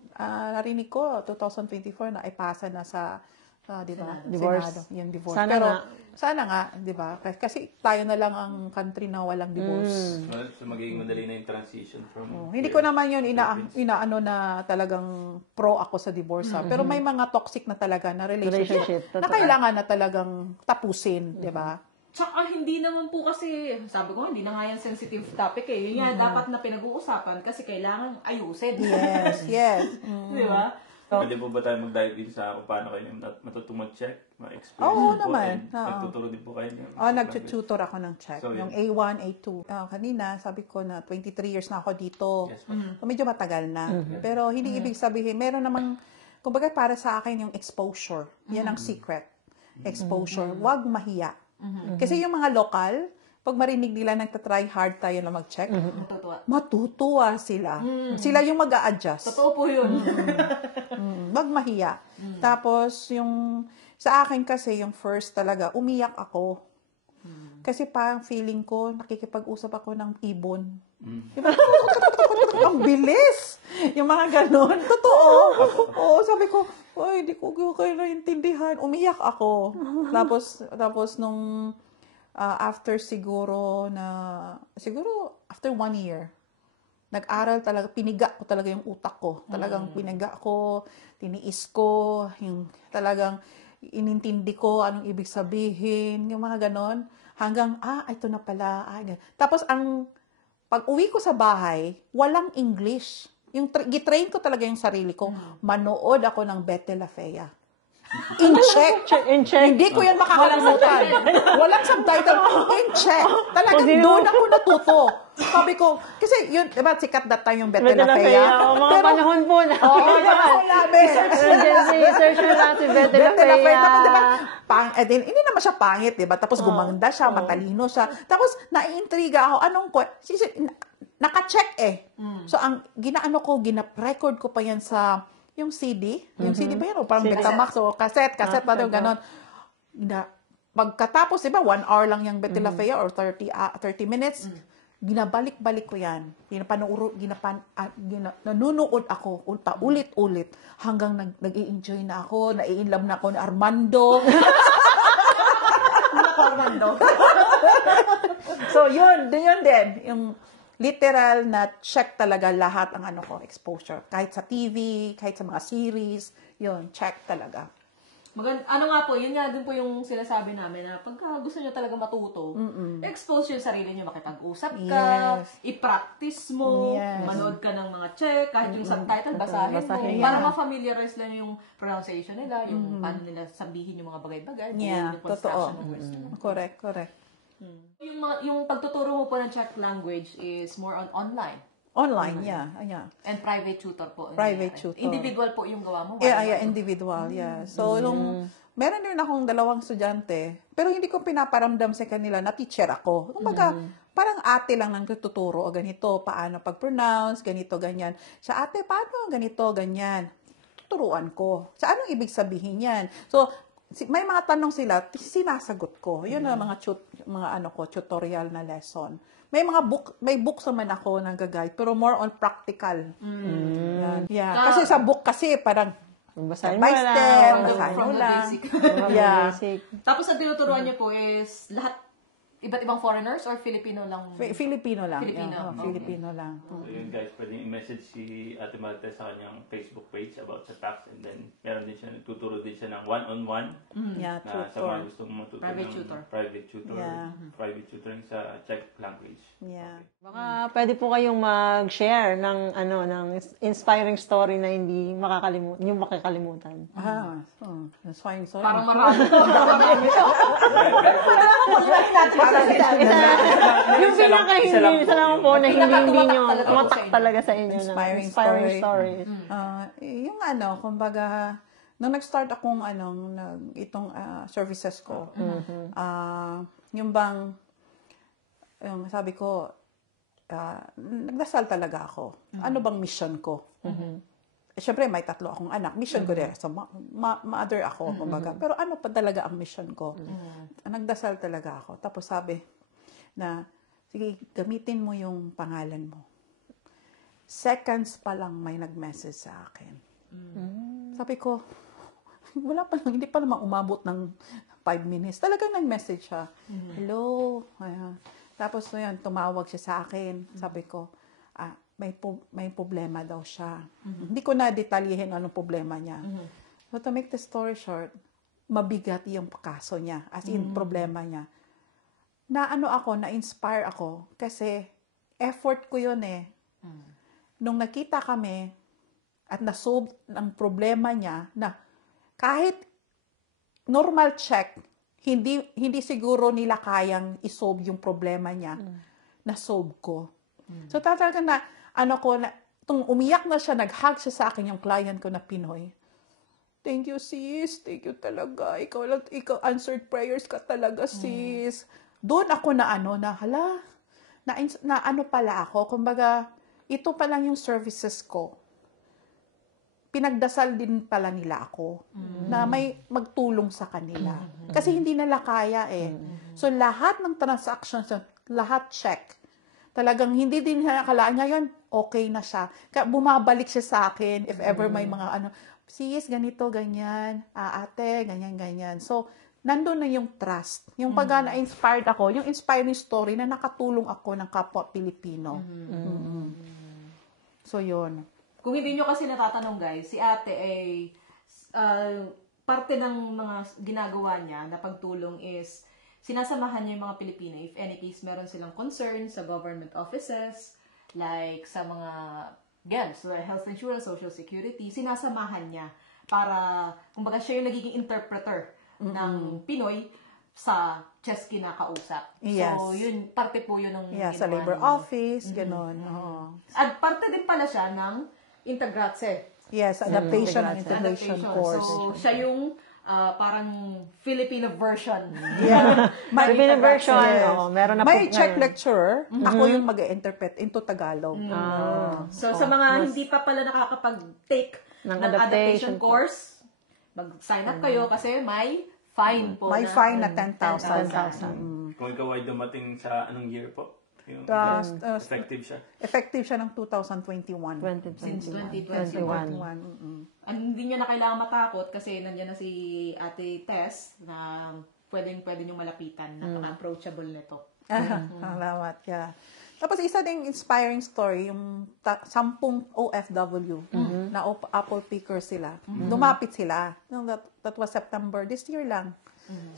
narinig ko, 2024 na ipasa na sa di ba? Divorce. Senado, yung divorce. Sana Pero, nga. sana nga, di ba? Kasi tayo na lang ang country na walang divorce. Well, so magiging madali na yung transition from... Hindi ko naman yun inaano na talagang pro ako sa divorce. Pero may mga toxic na talaga na relationship na kailangan na talagang tapusin, di ba? Tsaka hindi naman po kasi, sabi ko, hindi na nga yan sensitive topic eh. Yun yan, dapat na pinag-uusapan kasi kailangan ayusin. Yes. Di ba? Pwede po ba tayo mag-dive in sa kung paano kayo matutong mag-check? Ma-experience Oo po? naman. Nagtuturo din po kayo? Nag-tutor ako ng check. So, yung A1, A2. Kanina, sabi ko na 23 years na ako dito. Yes, So, medyo matagal na. Pero hindi ibig sabihin, meron namang, kumbaga para sa akin yung exposure. Yan ang secret. Exposure. Huwag mahiya. Kasi yung mga local, pag marinig nila nagtatry hard tayo na mag-check, matutuwa sila. Sila yung mag-a-adjust. Totoo po yun. Wag mahiya. Tapos, yung sa akin kasi, yung first talaga, umiyak ako. Kasi parang feeling ko, nakikipag-usap ako ng ibon. Diba? Ang bilis! Yung mga ganon. Totoo. Oo, sabi ko, ay, hindi ko kayo naintindihan. Umiyak ako. Tapos nung after siguro after 1 year, nag-aral talaga, piniga ko talaga yung utak ko. Talagang piniga ko, tiniis ko, yung talagang inintindi ko anong ibig sabihin, yung mga ganon. Hanggang, ito na pala. Tapos, pag uwi ko sa bahay, walang English. Gitrain ko talaga yung sarili ko. Manood ako ng Betty La Fea. In check. Hindi ko yan makakalimutan. Walang subtitle. In check. Talagang doon ako natuto. Sabi ko, kasi yun, diba, sikat that time yung Betty La Fea. Mga panahon po na. Oo, panahon namin. Search mo natin Betty La Fea. Diba? Hindi naman siya pangit, diba? Tapos gumanda siya, matalino siya. Tapos, naiintriga ako. Naka-check eh. So, ang gina-record ko pa yan sa yung CD. Yung CD ba yan? O parang Betamax o cassette pa daw, ganon. Pagkatapos, diba, 1 hour lang yung Betty La Fea or 30 minutes, ginabalik-balik ko yan. Nanunood ako ulit-ulit hanggang nag-i-enjoy na ako, nai-inlove na ako ni Armando. Armando. So, yun din. Yung literal na check talaga lahat ang exposure. Kahit sa TV, kahit sa mga series, yun, check talaga. Nga po, yun nga din po yung sinasabi namin na pagka gusto nyo talaga matuto, expose yung sarili nyo, makipag-usap ka, i-practice mo, manood ka ng mga check, kahit yung subtitle, basahin mo, para ma-familiarize lang yung pronunciation nila, yung paano nila sabihin yung mga bagay-bagay, yung construction ng words nila. Correct. Yung pagtuturo mo po ng Czech language is more on online. Online, yeah. And private tutor po. Private tutor. Individual po yung gawa mo? Individual, yeah. So, meron din akong 2 estudyante, pero hindi ko pinaparamdam sa kanila na teacher ako. Kumbaga, parang ate lang nang tuturo, o ganito, paano pag-pronounce, ganito, ganyan. Sa ate, paano ganito, ganyan. Tuturuan ko. Sa anong ibig sabihin yan? So, may mga tanong sila, sinasagot ko. Yun ang mga tutorial na lesson. May books naman ako ng guide, pero more on practical. Yeah. Kasi sa book kasi parang basahin mo lang. From the basic. Yeah. Tapos ang tinuturuan niyo po is lahat iba't ibang foreigners or Filipino lang? Filipino lang. Filipino. Yeah. Okay. Filipino lang. So yun guys, pwedeng i-message si Ate Marta sa kanyang Facebook page about sa tax, and then meron din siya, tuturo din siya ng one-on-one Yeah, na sa mga gustong matuto Private ng tutor. private tutor, Yeah. private tutoring sa Czech language. Yeah. Baka pwede po kayong mag-share ng inspiring story na hindi makakalimutan. Sorry. Parang marami. Yung isa lang po na hindi nyo tumatak talaga sa inyo. Inspiring story. Yung kumbaga, nung nag-start akong itong services ko, yung bang, sabi ko, nagdasal talaga ako. Ano bang mission ko? Siyempre, may 3 akong anak. Mission ko rin. So, mother ako, kumbaga. Pero ano pa talaga ang mission ko? Nagdasal talaga ako. Tapos sabi na, sige, gamitin mo yung pangalan mo. Seconds pa lang may nag-message sa akin. Sabi ko, hindi pa naman umabot ng 5 minutes. Talagang nag-message siya. Hello. Ayan. Tapos yun, tumawag siya sa akin. Sabi ko, may problema daw siya. Hindi ko na detalyehin anong problema niya. So to make the story short, mabigat yung kaso niya. As in, problema niya. Na-inspire ako kasi effort ko yun eh. Nung nakita kami at na-solve ang problema niya na kahit normal check, hindi siguro nila kayang i-solve yung problema niya, na-solve ko. So talaga umiyak na siya, nag-hug siya sa akin yung client ko na Pinoy. Thank you, sis. Thank you talaga. Ikaw answered prayers ka talaga, sis. Doon ako na pala ako. Kumbaga, ito pa lang yung services ko. Pinagdasal din pala nila ako na may magtulong sa kanila. Kasi hindi nila kaya eh. So, lahat ng transactions, lahat check. Talagang hindi din nila nakalaan. Ngayon, okay na siya. Bumabalik siya sa akin if ever may mga sis, ganito, ganyan. Ate, ganyan, ganyan. So, nandun na yung trust. Yung pag na-inspired ako, yung inspiring story na nakatulong ako ng kapwa Pilipino. So, yun. Kung hindi nyo kasi natatanong guys, si ate ay parte ng mga ginagawa niya na pagtulong is sinasamahan niya yung mga Pilipino if any case meron silang concern sa government offices, like sa mga health insurance, social security, sinasamahan niya para, kumbaga siya yung nagiging interpreter ng Pinoy sa chess kinakausap. Yes. So, yun, parte po yun ng sa labor office, gano'n. At parte din pala siya ng Integrace. Yes, adaptation and integration course. So, siya yung parang Filipino version. Yeah. Filipino version. Meron na may Czech lecturer. Ako yung mag-interpret into Tagalog. So, sa mga hindi pa pala nakakapag-take ng adaptation course, mag-sign up kayo kasi may fine po. May fine na 10,000. Kung ikaw ay dumating sa anong year po? Yung effective siya. Effective siya ng 2021. Since 2021. Hindi nyo na kailangan matakot kasi nandiyan na si Ate Tess na pwede nyo malapitan. Napaka-approachable nito. Salamat. Yeah. Tapos isa ding inspiring story, yung 10 OFW na apple picker sila. Lumapit sila. That was September this year lang.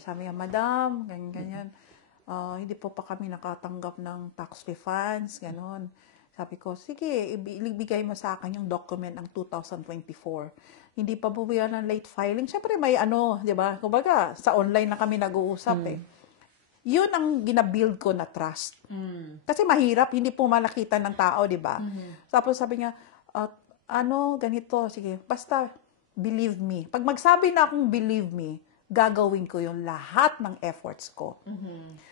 Sabi niya, Madam, ganyan. Hindi po pa kami nakatanggap ng tax refunds, gano'n. Sabi ko, sige, ibigay mo sa akin yung document ng 2024. Hindi pa po yan ng late filing. Siyempre may di ba? Kumbaga, sa online na kami nag-uusap eh. Yun ang ginabuild ko na trust. Kasi mahirap, hindi po malakita ng tao, di ba? Tapos sabi niya, ganito, sige, basta believe me. Pag magsabi na akong believe me, gagawin ko yung lahat ng efforts ko.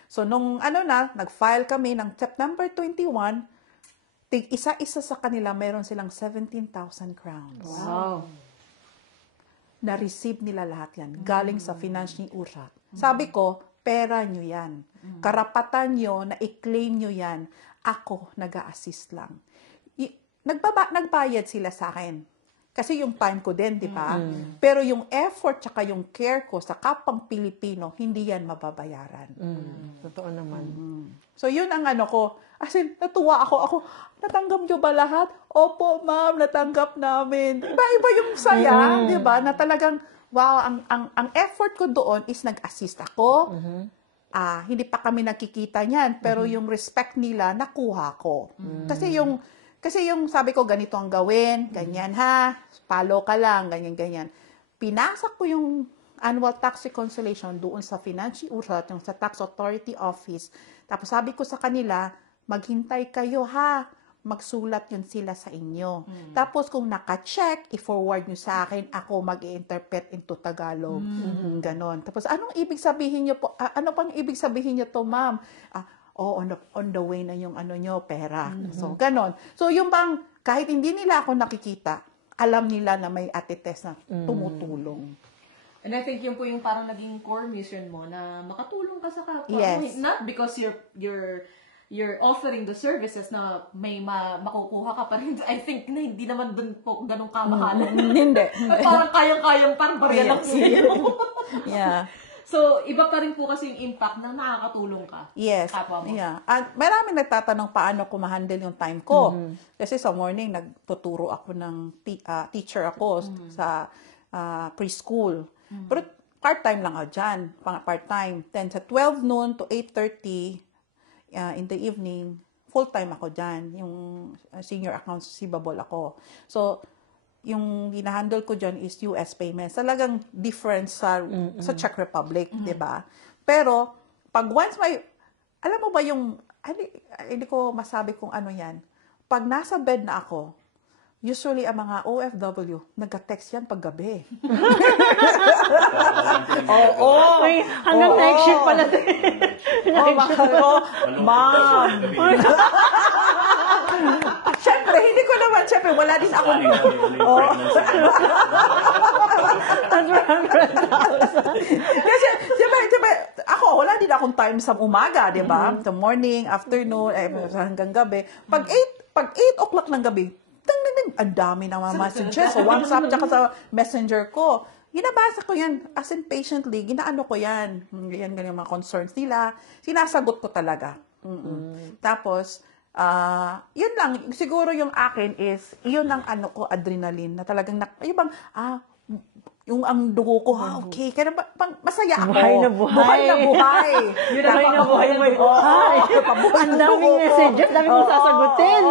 So, nung nag-file kami ng September 21, isa-isa sa kanila, meron silang 17,000 crowns. Wow. Na-receive nila lahat yan. Galing sa Financial Urat. Sabi ko, pera nyo yan. Karapatan nyo na i-claim nyo yan. Ako, nag-a-assist lang. Nagbayad sila sa akin. Kasi yung time ko din, di ba? Pero yung effort tsaka yung care ko sa kapang Pilipino, hindi yan mababayaran. Totoo naman. So, yun ang ko. As in, natuwa ako. Natanggap nyo ba lahat? Opo, ma'am, natanggap namin. Iba yung saya, di ba? Na talagang, wow, ang effort ko doon is nag-assist ako. Hindi pa kami nakikita niyan, pero yung respect nila, nakuha ko. Kasi yung sabi ko, ganito ang gawin, ganyan ha, follow ka lang, ganyan. Pinasa ko yung annual tax reconciliation doon sa Financial Urat, yung sa Tax Authority Office. Tapos sabi ko sa kanila, maghintay kayo ha, magsulat yun sila sa inyo. Tapos kung naka-check, i-forward nyo sa akin, ako mag-i-interpret into Tagalog. Ganon. Tapos anong ibig sabihin nyo po? Ano pang ibig sabihin nyo to, ma'am? On the way na yung nyo, pera. So, ganon. So, yung bang, kahit hindi nila ako nakikita, alam nila na may Ate Tess na tumutulong. And I think yun po yung parang naging core mission mo na makatulong ka sa kapwa. Yes. Not because you're you're offering the services na may makukuha ka pa rin. I think na hindi naman dun po ganun kamahalan. Hindi. Parang kayang-kayang, parang barya lang sa'yo. Yeah. So, iba pa rin po kasi yung impact na nakakatulong ka. Yes. Kapwa mo. Yeah. At maraming nagtatanong paano ko ma-handle yung time ko. Kasi sa morning, nagtuturo ako ng teacher ako sa preschool. Pero part-time lang ako dyan. Part-time. Then sa 12 noon to 8:30 in the evening, full-time ako dyan. Yung senior accounts receivable ako. So, yung hinahandle ko dyan is US payments. Talagang difference sa Czech Republic, di ba? Pero, pag once may, alam mo ba yung, hindi ko masabi kung ano yan. Pag nasa bed na ako, usually ang mga OFW, nagka-text yan pag gabi. Hanggang night shift pala din. Ma'am. Siyempre, hindi ko naman, siyempre, wala din ako. Kasi, siyempre, ako, wala din akong time sa umaga, di ba? The morning, afternoon, hanggang gabi. Pag 8 o'clock ng gabi, ang dami na mga messages sa WhatsApp tsaka sa messenger ko. Ginabasa ko yan, as in patiently, ginaano ko yan. Yan yung mga concerns nila. Sinasagot ko talaga. Tapos, yun lang, siguro yung akin is, yun ang ano ko, adrenaline, na talagang, yung bang, yung ang dugo ko, okay, kaya masaya ako. Buhay na buhay. Buhay na buhay. Buhay na buhay, may buhay. Ang daming messages, dami mong sasagutin.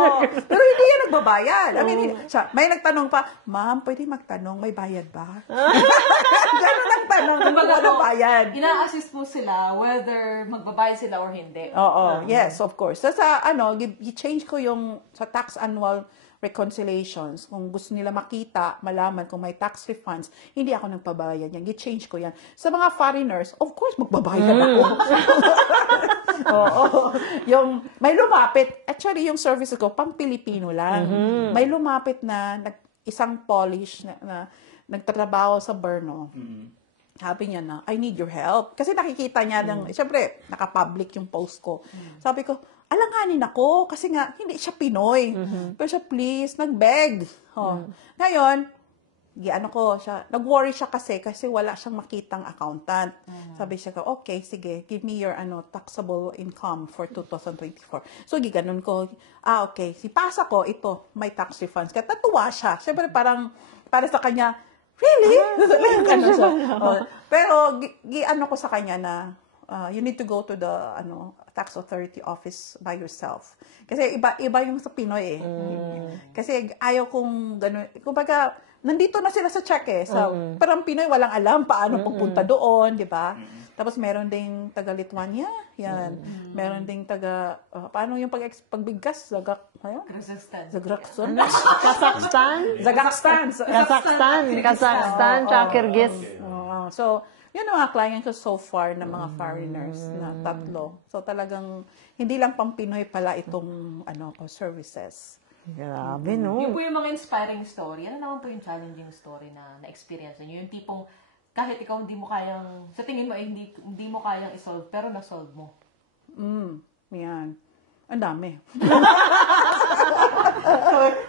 Pero hindi yan nagbabayad. I mean, may nagtanong pa, ma'am, pwede magtanong, may bayad ba? Gano'n ang tanong, kung ano bayad. Ina-assist mo sila whether magbabayad sila or hindi. Oo, yes, of course. So, i-change ko yung sa tax annual reconciliations. Kung gusto nila makita, malaman kung may tax refunds, hindi ako nagpabayad yan. I-change ko yan. Sa mga foreigners, of course, magbabayad ako. Oo. Yung, may lumapit, actually, yung service ko, pang Pilipino lang. May lumapit na isang Polish na nagtatrabaho sa Brno. Sabi niya na, I need your help. Kasi nakikita niya, siyempre, nakapublic yung post ko. Sabi ko, alanganin ako kasi nga hindi siya Pinoy. Pero siya please nag-beg. Ngayon, nag-worry siya kasi wala siyang makitang accountant. Sabi siya, okay, sige, give me your taxable income for 2024. So giganon ko, okay, si pasa ko ito, may tax refunds. Kaya natuwa siya. Siyempre parang para sa kanya, really? Pero ko sa kanya na you need to go to the tax authority office by yourself. Kasi iba yung sa Pinoy eh. Kasi ayaw kong gano'n. Kumbaga, nandito na sila sa Czech eh. Parang Pinoy walang alam paano pagpunta doon, di ba? Tapos meron ding taga Lithuania, yan. Meron ding taga paano yung pagbigkas? Kazakhstan, tsaka Kyrgyz. So, yun ang mga client ko so far na mga foreigners na 3. So talagang hindi lang pang Pinoy pala itong services. Grabe, no? Yung po yung mga inspiring story. Ano naman po yung challenging story na na-experience niyo? Yung tipong kahit ikaw hindi mo kayang, sa tingin mo ay hindi mo kayang isolve, pero na-solve mo. Yan. Ang dami.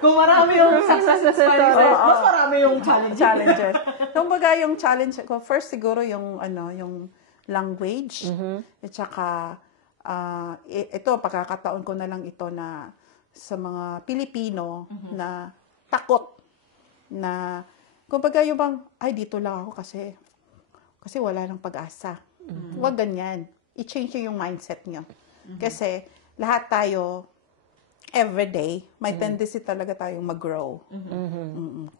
Kung marami yung success stories, mas marami yung challenges. Kumbaga yung challenge ko, first siguro yung language. At saka, ito, pagkakataon ko na lang ito na sa mga Pilipino na takot na, kumbaga yung bang, ay dito lang ako kasi wala nang pag-asa. Huwag ganyan. I-change yung mindset nyo. Kasi, lahat tayo, everyday, may tendency talaga tayong mag-grow.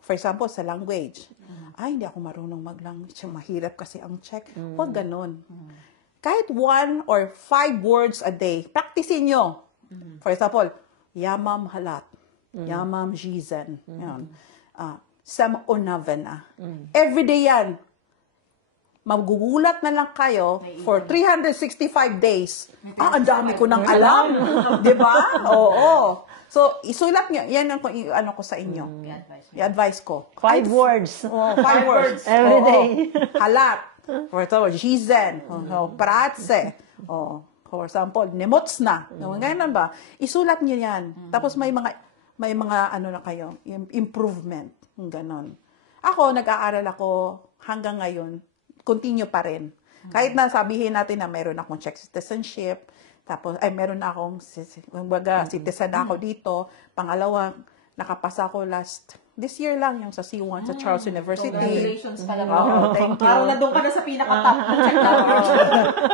For example, sa language. Ay, hindi ako marunong mag-language. Mahirap kasi ang Czech. Huwag ganun. Kahit 1 or 5 words a day, practicein nyo. For example, ja mam halat. Ja mam žizen. Sem onavena. Everyday yan. Magugulat na lang kayo for 365 days. Ang dami ko nang alam. Diba? Oo. So, isulat nyo. Yan ang ko sa inyo. I-advise ko. 5 words. 5 words. Every day. Halat. For example, žizen. Práce. For example, nemots na. Ganyan ba? Isulat niyo yan. Tapos may mga ano na kayo, improvement. Ganon. Ako, nag-aaral ako hanggang ngayon, continue pa rin. Kahit na sabihin natin na meron akong Czech citizenship, tapos, meron na akong, citizen ako dito. Pangalawa, nakapasa ako this year lang, yung sa C1 sa Charles University. Congratulations pala. Thank you. Parang na doon ka na sa pinaka-top.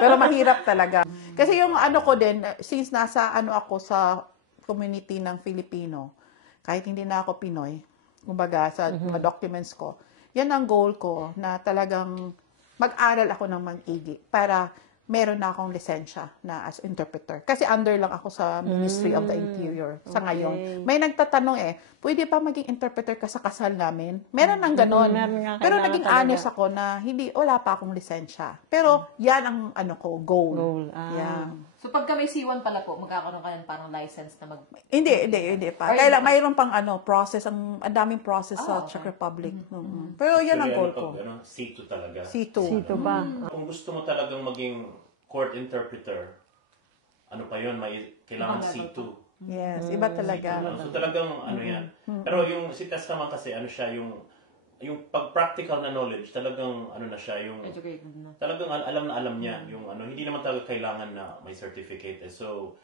Pero mahirap talaga. Kasi yung ano ko din, since nasa ako sa community ng Filipino, kahit hindi na ako Pinoy, kumbaga sa mga documents ko, yan ang goal ko na talagang mag-aral ako ng mag-igi para meron na akong lisensya na as interpreter. Kasi under lang ako sa Ministry of the Interior sa ngayon. May nagtatanong pwede pa maging interpreter ka sa kasal namin? Meron ng ganon. Pero naging honest ako na wala pa akong lisensya. Pero yan ang goal. Yeah. So pagka may C1 pala po, magkakaroon ka ng parang license na Hindi pa. Kaya mayroon pang process, ang daming process sa Czech Republic. Pero yan ang goal ko. C2 talaga. C2 pa. Kung gusto mo talagang maging court interpreter, ano pa yun, kailangan C2. Yes, iba talaga. So talagang yan. Pero yung si test naman kasi yung pag-practical na knowledge, talagang na siya, yung educated na. Talagang alam niya, yung hindi naman talaga kailangan na may certificate. So,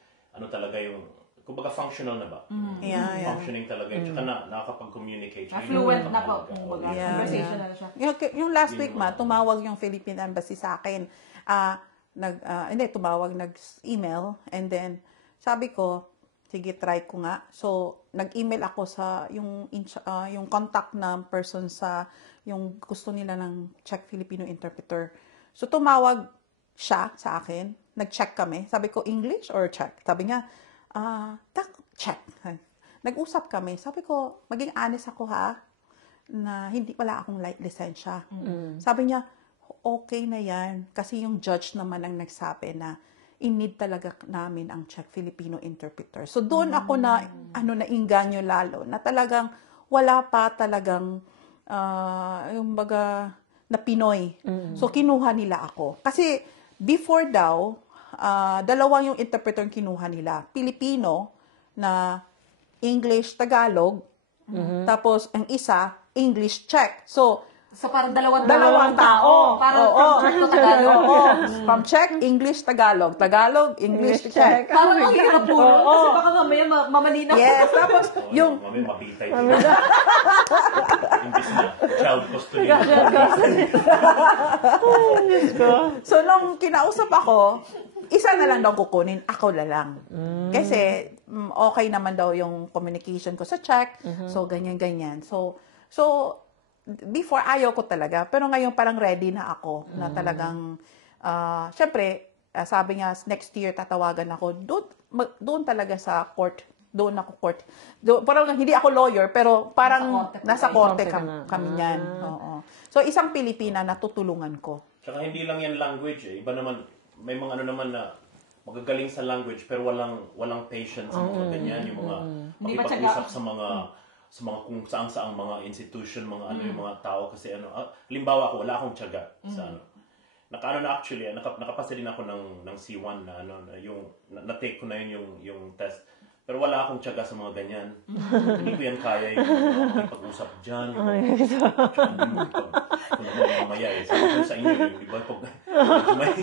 talaga yung, kumbaga functional na ba? Yeah. Functioning talaga yun. Tsaka nakakapag-communicate. Fluent na po. Conversational siya. Yung last week tumawag yung Philippine Embassy sa akin. Tumawag, nag-email, and then sabi ko, sige, try ko nga. So, nag-email ako sa yung contact na person sa yung gusto nila ng Czech Filipino interpreter. So, tumawag siya sa akin. Nag-check kami. Sabi ko, English or Czech? Sabi niya, Czech. Nag-usap kami. Sabi ko, maging honest ako na wala akong lisensya. Sabi niya, okay na yan. Kasi yung judge naman ang nagsabi na in-need talaga namin ang Czech Filipino interpreter. So doon ako nainganyo lalo na talagang wala pa talagang na Pinoy. So kinuha nila ako. Kasi before daw, dalawang yung interpreter kinuha nila. Pilipino na English Tagalog, tapos ang isa English Czech. So parang dalawang tao. Parang from Czech to Tagalog. From Czech, English, Tagalog. Tagalog, English, Czech. Parang ang hirap po. Kasi baka mamaya mamalinaw. Yes, tapos yung... Mamaya mabitay. Imbis na child custody. So, nung kinausap ako, isa na lang daw kukunin, ako na lang. Kasi, okay naman daw yung communication ko sa Czech. So, ganyan-ganyan. So, before, ayaw ko talaga. Pero ngayon, parang ready na ako. Na talagang, syempre, sabi niya, next year, tatawagan ako. Doon talaga sa court. Doon ako court. Parang hindi ako lawyer, pero parang nasa korte kami niyan. So, isang Pilipina na tutulungan ko. Tsaka hindi lang yan language. Iba naman, may mga naman na magagaling sa language, pero walang patience sa mga ganyan. Yung mga makipag-usap sa mga kung saan mga institution, yung mga tao kasi halimbawa ako, wala akong tiyaga sa actually, nakapasa din ako ng C1 na yung na-take ko na yung test. Pero wala akong tiyaga sa mga ganyan. Hindi ko yan kaya yung pag-usap dyan. Kung mamaya sabi ko sa inyo, di ba? Pag may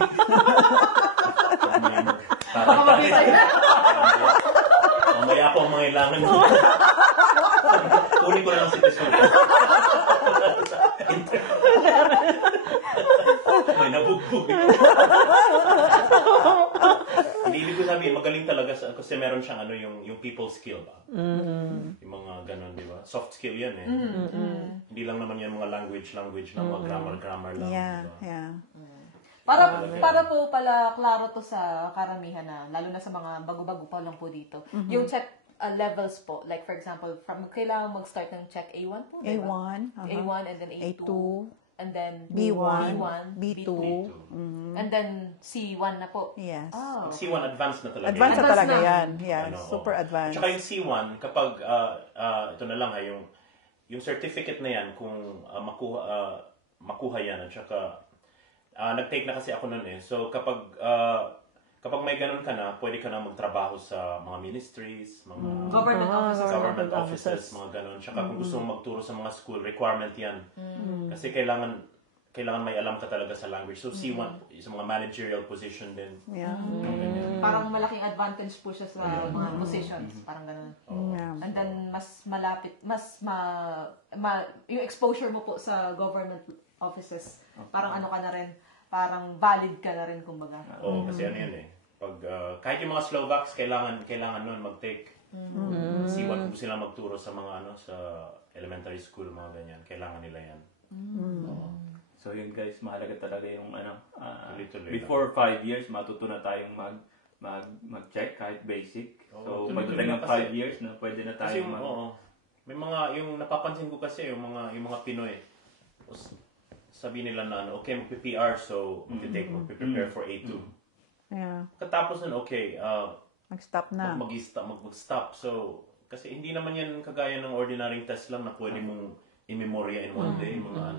mamaya po ang mga ilangan mo. Kunin ko na lang si Tesco. May nabugbog. Hindi ibig ko sabihin, magaling talaga kasi meron siyang yung people skill ba? Yung mga ganon, di ba? Soft skill yan eh. Hindi lang naman yan mga language lang, mga grammar lang. Yeah. Para po pala klaro to sa karamihan na, lalo na sa mga bago-bago pa lang po dito. Yung Czech levels po, like for example, kailangan mag-start ng Czech A1 po, diba? A1 and then A2. And then B1, B2, and then C1 na po. Yes. C1 advanced na talaga. Advanced na talaga na. yan. Yeah, super advanced. Tsaka yung C1, kapag, ito na lang yung certificate na yan, kung makuha yan, at saka, nag-take na kasi ako nun eh. So, kapag kapag may ganun ka na, pwede ka na magtrabaho sa mga ministries, mga government offices, mga ganun. Tsaka kung gusto mong magturo sa mga school, requirement yan. Kasi kailangan may alam ka talaga sa language. So C1, sa mga managerial position din. Yeah. Parang malaking advantage po siya sa mga positions. Parang ganun. And then, mas malapit, yung exposure mo po sa government offices, parang ano ka na rin, parang valid ka na rin, kumbaga. Kasi ano yun eh. Pag, kahit yung mga Slovaks, kailangan nun mag-take C1 kung sila magturo sa mga sa elementary school, mga ganyan. Kailangan nila yan. So yun guys, mahalaga talaga yung before 5 years, matutunan tayong mag-check kahit basic. So magdating ng 5 years na pwede na tayong may mga, yung napapansin ko kasi, yung mga Pinoy, sabi nila na okay, mag-PR, so mag-prepare for A2. Yeah. Katapos nun, okay, mag-stop na. Mag-stop. So, kasi hindi naman yan kagaya ng ordinary test lang na pwede mong in-memorya in one day, mga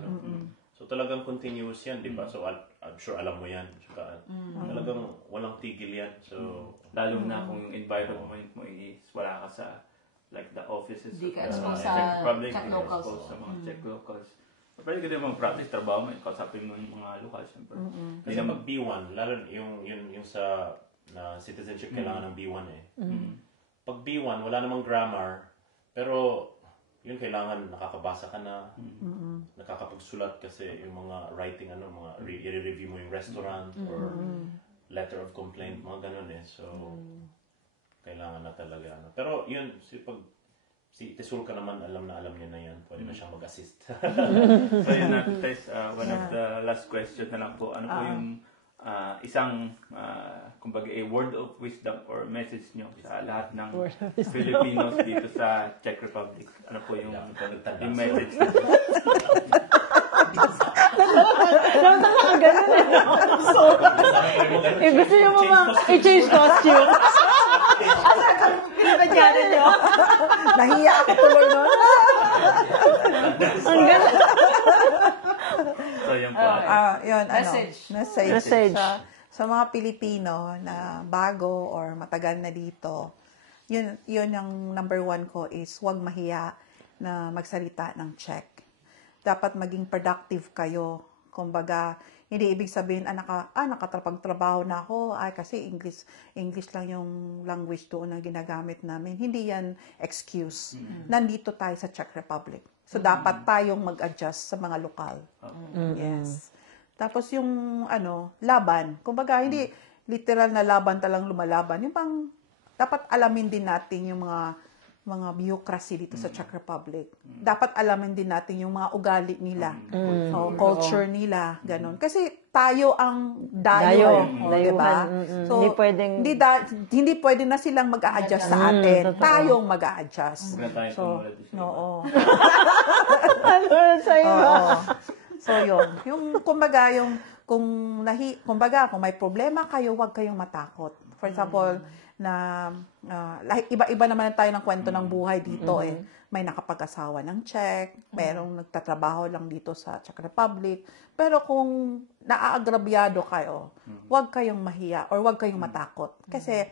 So, talagang continuous yan, di ba? So, I'm sure alam mo yan. Saka, talagang walang tigil yan. So, lalo na kung yung environment mo is wala ka sa like the offices Di ka of exposed the sa Czech Republic, Czech di ka locals. exposed sa mga Czech locals. Pwede ka din mag-practice trabaho mo, kausapin mo yung mga lokal, syempre. kasi mag B1, lalo yung sa citizenship, kailangan ng B1 eh. Pag B1, wala namang grammar, pero yun kailangan nakakabasa ka na, nakakapagsulat kasi yung mga writing, mga i-review mo yung restaurant or letter of complaint, mga ganun eh. So, kailangan na talaga. Pero yun, si Tesulka naman, alam niya na yan. Pwede na siyang mag-assist. So yun natin, Tess, one of the last question na lang po. Ano po yung isang, kumbaga, a word of wisdom or message nyo sa lahat ng Filipinos dito sa Czech Republic? Ano po yung message nyo? Gusto nyo mo i-change costume? Pinagyan nyo. Nahiya ako tuloy nun. Ang ganda. So yun po. Yun, Message. Sa mga Pilipino na bago or matagal na dito, yun yung number 1 ko is huwag mahiya na magsalita ng Czech. Dapat maging productive kayo. Kumbaga, hindi ibig sabihin, nakapagtrabaho na ako, kasi English lang yung language doon na ginagamit namin. Hindi yan excuse. Nandito tayo sa Czech Republic. So, dapat tayong mag-adjust sa mga lokal. Yes. Tapos yung, laban. Kumbaga, hindi literal na laban talang lumalaban. Yung pang, dapat alamin din natin yung mga bureaucracy dito sa Czech Republic. Dapat alamin din natin yung mga ugali nila, culture nila, ganun. Kasi tayo ang dayo, di ba? So, hindi pwedeng na silang mag-a-adjust sa atin. Tayong mag-a-adjust. Oo. So, yun. Yung, kumbaga, kung may problema kayo, huwag kayong matakot. For example, iba-iba naman tayo ng kwento ng buhay dito eh. May nakapag-asawa ng Czech, merong nagtatrabaho lang dito sa Czech Republic. Pero kung naaagrabyado kayo, huwag kayong mahiya or huwag kayong matakot. Kasi,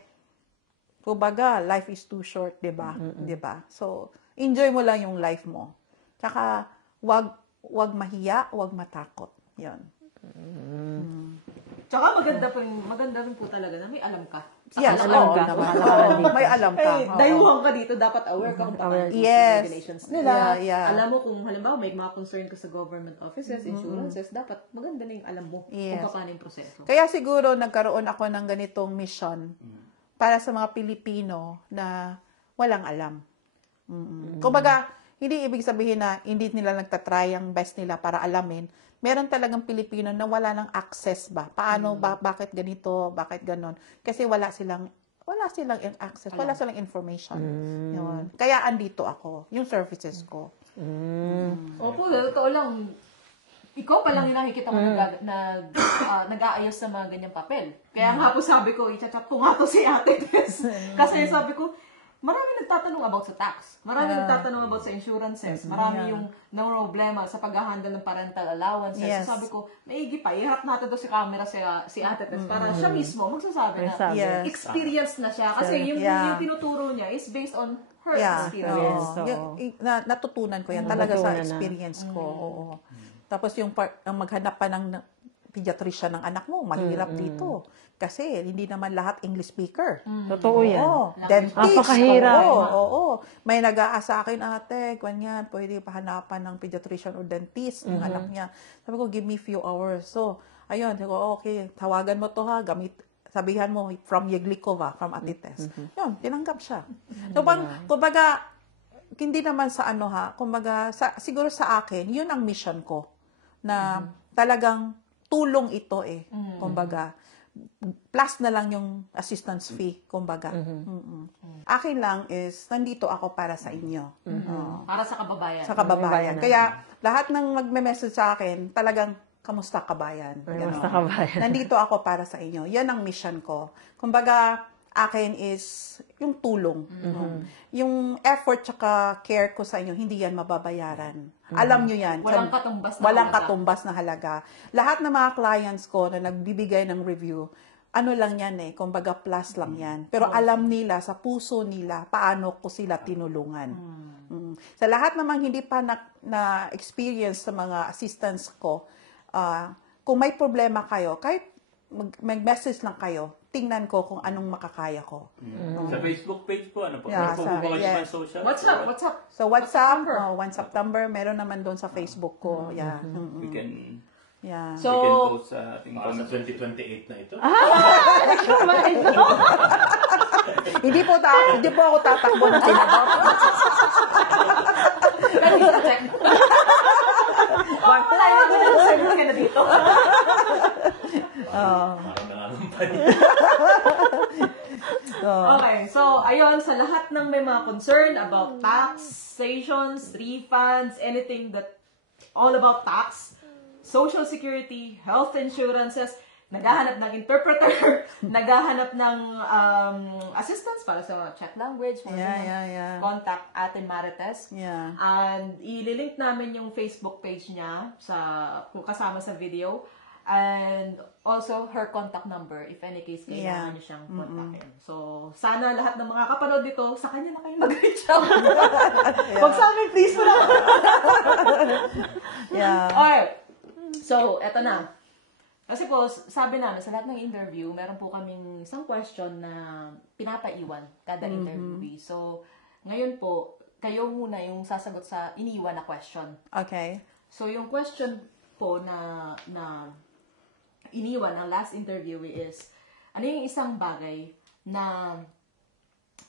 kumbaga, life is too short, di ba? Diba? So, enjoy mo lang yung life mo. Tsaka, huwag mahiya, huwag matakot. Yun. Tsaka maganda rin po talaga na may alam ka. Yes, alam ka. May alam ka. Dayuhan ka dito, dapat aware ka kung paano yes. regulations nila. Yeah. Alam mo kung halimbawa may mga concern ka sa government offices, insurances, dapat maganda na yung alam mo kung paano yung proseso. Kaya siguro nagkaroon ako ng ganitong mission para sa mga Pilipino na walang alam. Kumbaga, hindi ibig sabihin na hindi nila nagtatry ang best nila para alamin. Meron talagang Pilipino na wala ng access ba? Paano ba? Bakit ganito? Bakit ganon? Kasi wala silang access, wala silang information. Yun. Kaya andito ako, yung services ko. Opo, totoo lang. Ikaw pa lang yung nakikita ko nag-aayos sa mga ganyang papel. Kaya nga po sabi ko, i-chat ko nga to si Ate Tess. Kasi sabi ko, marami nagtatanong about sa tax. Marami nagtatanong about sa insurances. Marami yung problema sa pag-handle ng parental allowances. Yes. So sabi ko, maigi pa, iharap natin to si camera si Ate Tess para siya mismo magsasabi na experience na siya. Kasi yung tinuturo niya is based on her experience. Natutunan ko yan talaga sa experience ko. Oo. Tapos yung maghanap pa ng pediatrician ng anak mo, mahirap dito. Kasi hindi naman lahat English speaker. Totoo yan. Dentist. Napakahirap. Oo. May nag-aasa akin, ate, ganyan, pwede pahanapan ng pediatrician o dentist yung anak niya. Sabi ko, give me few hours. So, ayun, sabi ko, okay, tawagan mo to ha, sabihan mo from Yeglikova, from Atites. Yun, tinanggap siya. So, kumbaga, hindi naman sa kumbaga, siguro sa akin, yun ang mission ko. Na talagang tulong ito kumbaga. Plus na lang yung assistance fee, kumbaga. Akin lang is, nandito ako para sa inyo. Para sa kababayan. Sa kababayan. Kaya, lahat ng magme-message sa akin, talagang, kamusta kabayan? Kamusta kabayan? Nandito ako para sa inyo. Yan ang mission ko. Kumbaga, akin is yung tulong. Yung effort tsaka care ko sa inyo, hindi yan mababayaran. Alam nyo yan. Walang katumbas na halaga. Lahat ng mga clients ko na nagbibigay ng review, ano lang yan kumbaga plus lang yan. Pero alam nila, sa puso nila, paano ko sila tinulungan. Sa lahat namang hindi pa na-experience sa mga assistants ko, kung may problema kayo, kahit mag-message lang kayo, tingnan ko kung anong makakaya ko. Sa Facebook page po, ano po? Yeah, Ano po ba kayo sa social? What's up? So, WhatsApp, 1 September, meron naman doon sa Facebook ko. Yeah. We can So, we can post sa ating Sa 2028 na ito. Hindi po ako tatakbo ng tinabot. check. Wala na service ka na dito. Parang nangangampay. Okay, so ayun, sa lahat ng may mga concern about taxations, refunds, anything that all about tax, social security, health insurances, naghahanap ng interpreter, naghahanap ng assistance para sa check language, contact Ate Marites. Yeah. And ililink namin yung Facebook page niya kasama sa video. And also her contact number if any case kailangan niyo siyang kontakin. So, sana lahat ng mga kapanood dito, sa kanya na kayo mag-reach out. Huwag sa amin, please. Okay. So, eto na. Kasi po, sabi namin, sa lahat ng interview, meron po kaming isang question na pinapaiwan kada interviewee. So, ngayon po, kayo muna yung sasagot sa iniwan na question. Okay. So, yung question po na iniwan ang last interviewee is, ano yung isang bagay na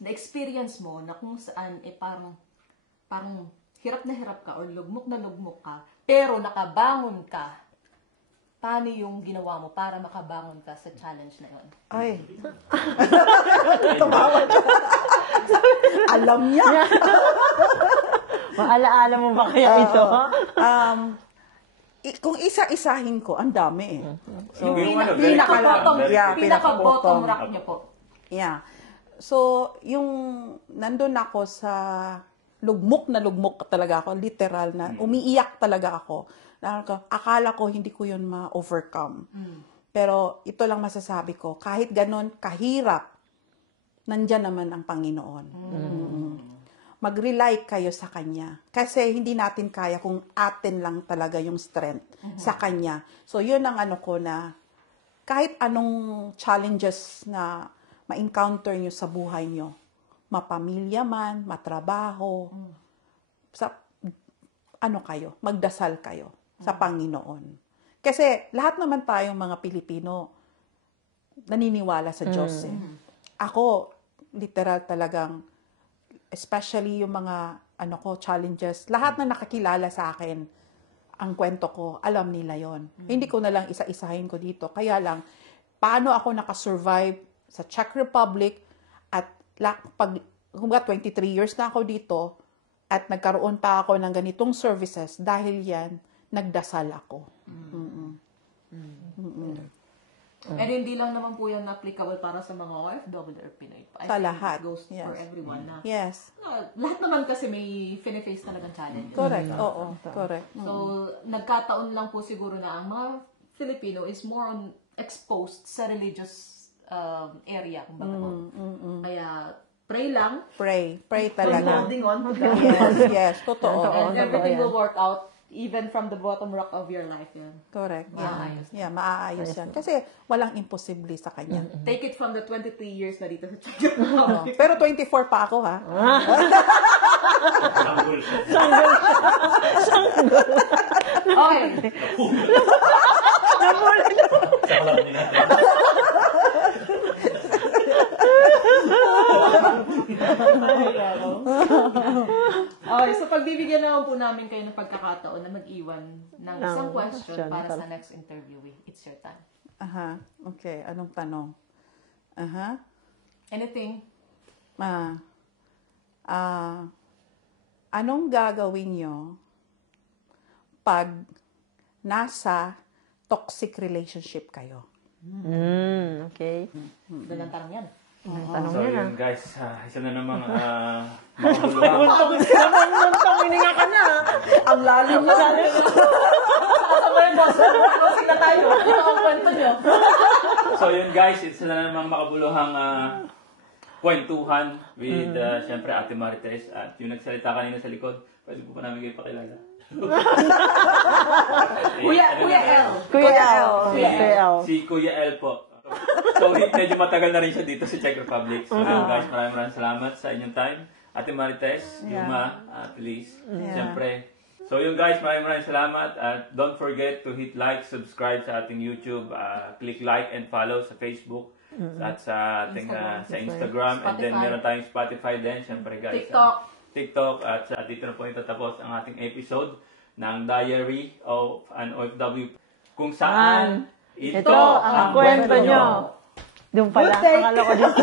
experience mo na kung saan parang hirap na hirap ka or lugmok na lugmok ka, pero nakabangon ka. Paano yung ginawa mo para makabangon ka sa challenge na yun? Ay. Tumawa ka. Alam niya. Maalaala mo ba kaya ito? Kung isa-isahin ko, ang dami So, pinaka-bottom rock niyo po. Yeah. So, yung nandun ako sa lugmok talaga ako, literal na, umiiyak talaga ako. Akala ko hindi ko yun ma-overcome. Pero ito lang masasabi ko, kahit ganon kahirap, nandyan naman ang Panginoon. Mag-rely kayo sa Kanya. Kasi hindi natin kaya kung atin lang talaga yung strength sa Kanya. So, yun ang ko na kahit anong challenges na ma-encounter nyo sa buhay nyo, mapamilya man, matrabaho, kayo, magdasal kayo sa Panginoon. Kasi lahat naman tayong mga Pilipino naniniwala sa Diyos. Ako, literal talagang, especially yung mga challenges, lahat na nakakilala sa akin, ang kwento ko, alam nila yon. Hindi ko na lang isa-isahin ko dito. Kaya lang, paano ako nakasurvive sa Czech Republic at pag 23 years na ako dito at nagkaroon pa ako ng ganitong services, dahil yan, nagdasal ako. And hindi lang naman po yan applicable para sa mga OFW or Pinoy. I Sa think lahat. It goes Yes. for everyone na. Yes. Lahat naman kasi may face talagang challenge. Correct. Oo. Correct. So, nagkataon lang po siguro na ang mga Filipino is more on exposed sa religious area. Kumbaga po. Kaya, pray lang. Pray. Pray talaga. Holding on to God. Yes. Totoo. And everything will work out even from the bottom rock of your life. Yan. Correct. Maayos. Yeah, maaayos yan. Kasi walang imposible sa kanya. Take it from the 23 years na dito sa Czech Oo. Pero 24 pa ako, ha? Sanggol. Okay. Sa alam nila. Okay, so pagbibigyan naman po namin kayo ng pagkakataon na mag-iwan ng isang question para sa next interviewee. It's your time. Aha. Okay. Anong tanong? Aha. Anything? Anong gagawin nyo pag nasa toxic relationship kayo? Okay. Doon ang tanong yan. Tanong So niya na. yun guys, isa na namang makabuluhang Muntong hininga ka na. Ang lalim na. Kasama yung boss na closing na tayo. Ano ang kwento nyo? So yun guys, isa na namang makabuluhang kwentuhan with syempre Ate Marites at yung nagsalita kanina sa likod. Pwede po pa namin kayo pakilala. Kuya L. Si Kuya L po. So medyo matagal na rin siya dito sa Czech Republic. So yun guys, maraming salamat sa inyong time. Ate Marites, Yuma, please. Siyempre. So yun guys, maraming salamat. At don't forget to hit like, subscribe sa ating YouTube, click like and follow sa Facebook. At sa ating sa Instagram. And then meron tayong Spotify din. Siyempre guys. TikTok. At dito na po itatapos ang ating episode ng Diary of an OFW. Kung saan ito ang kwento nyo. Doon pala. Akala ko dito.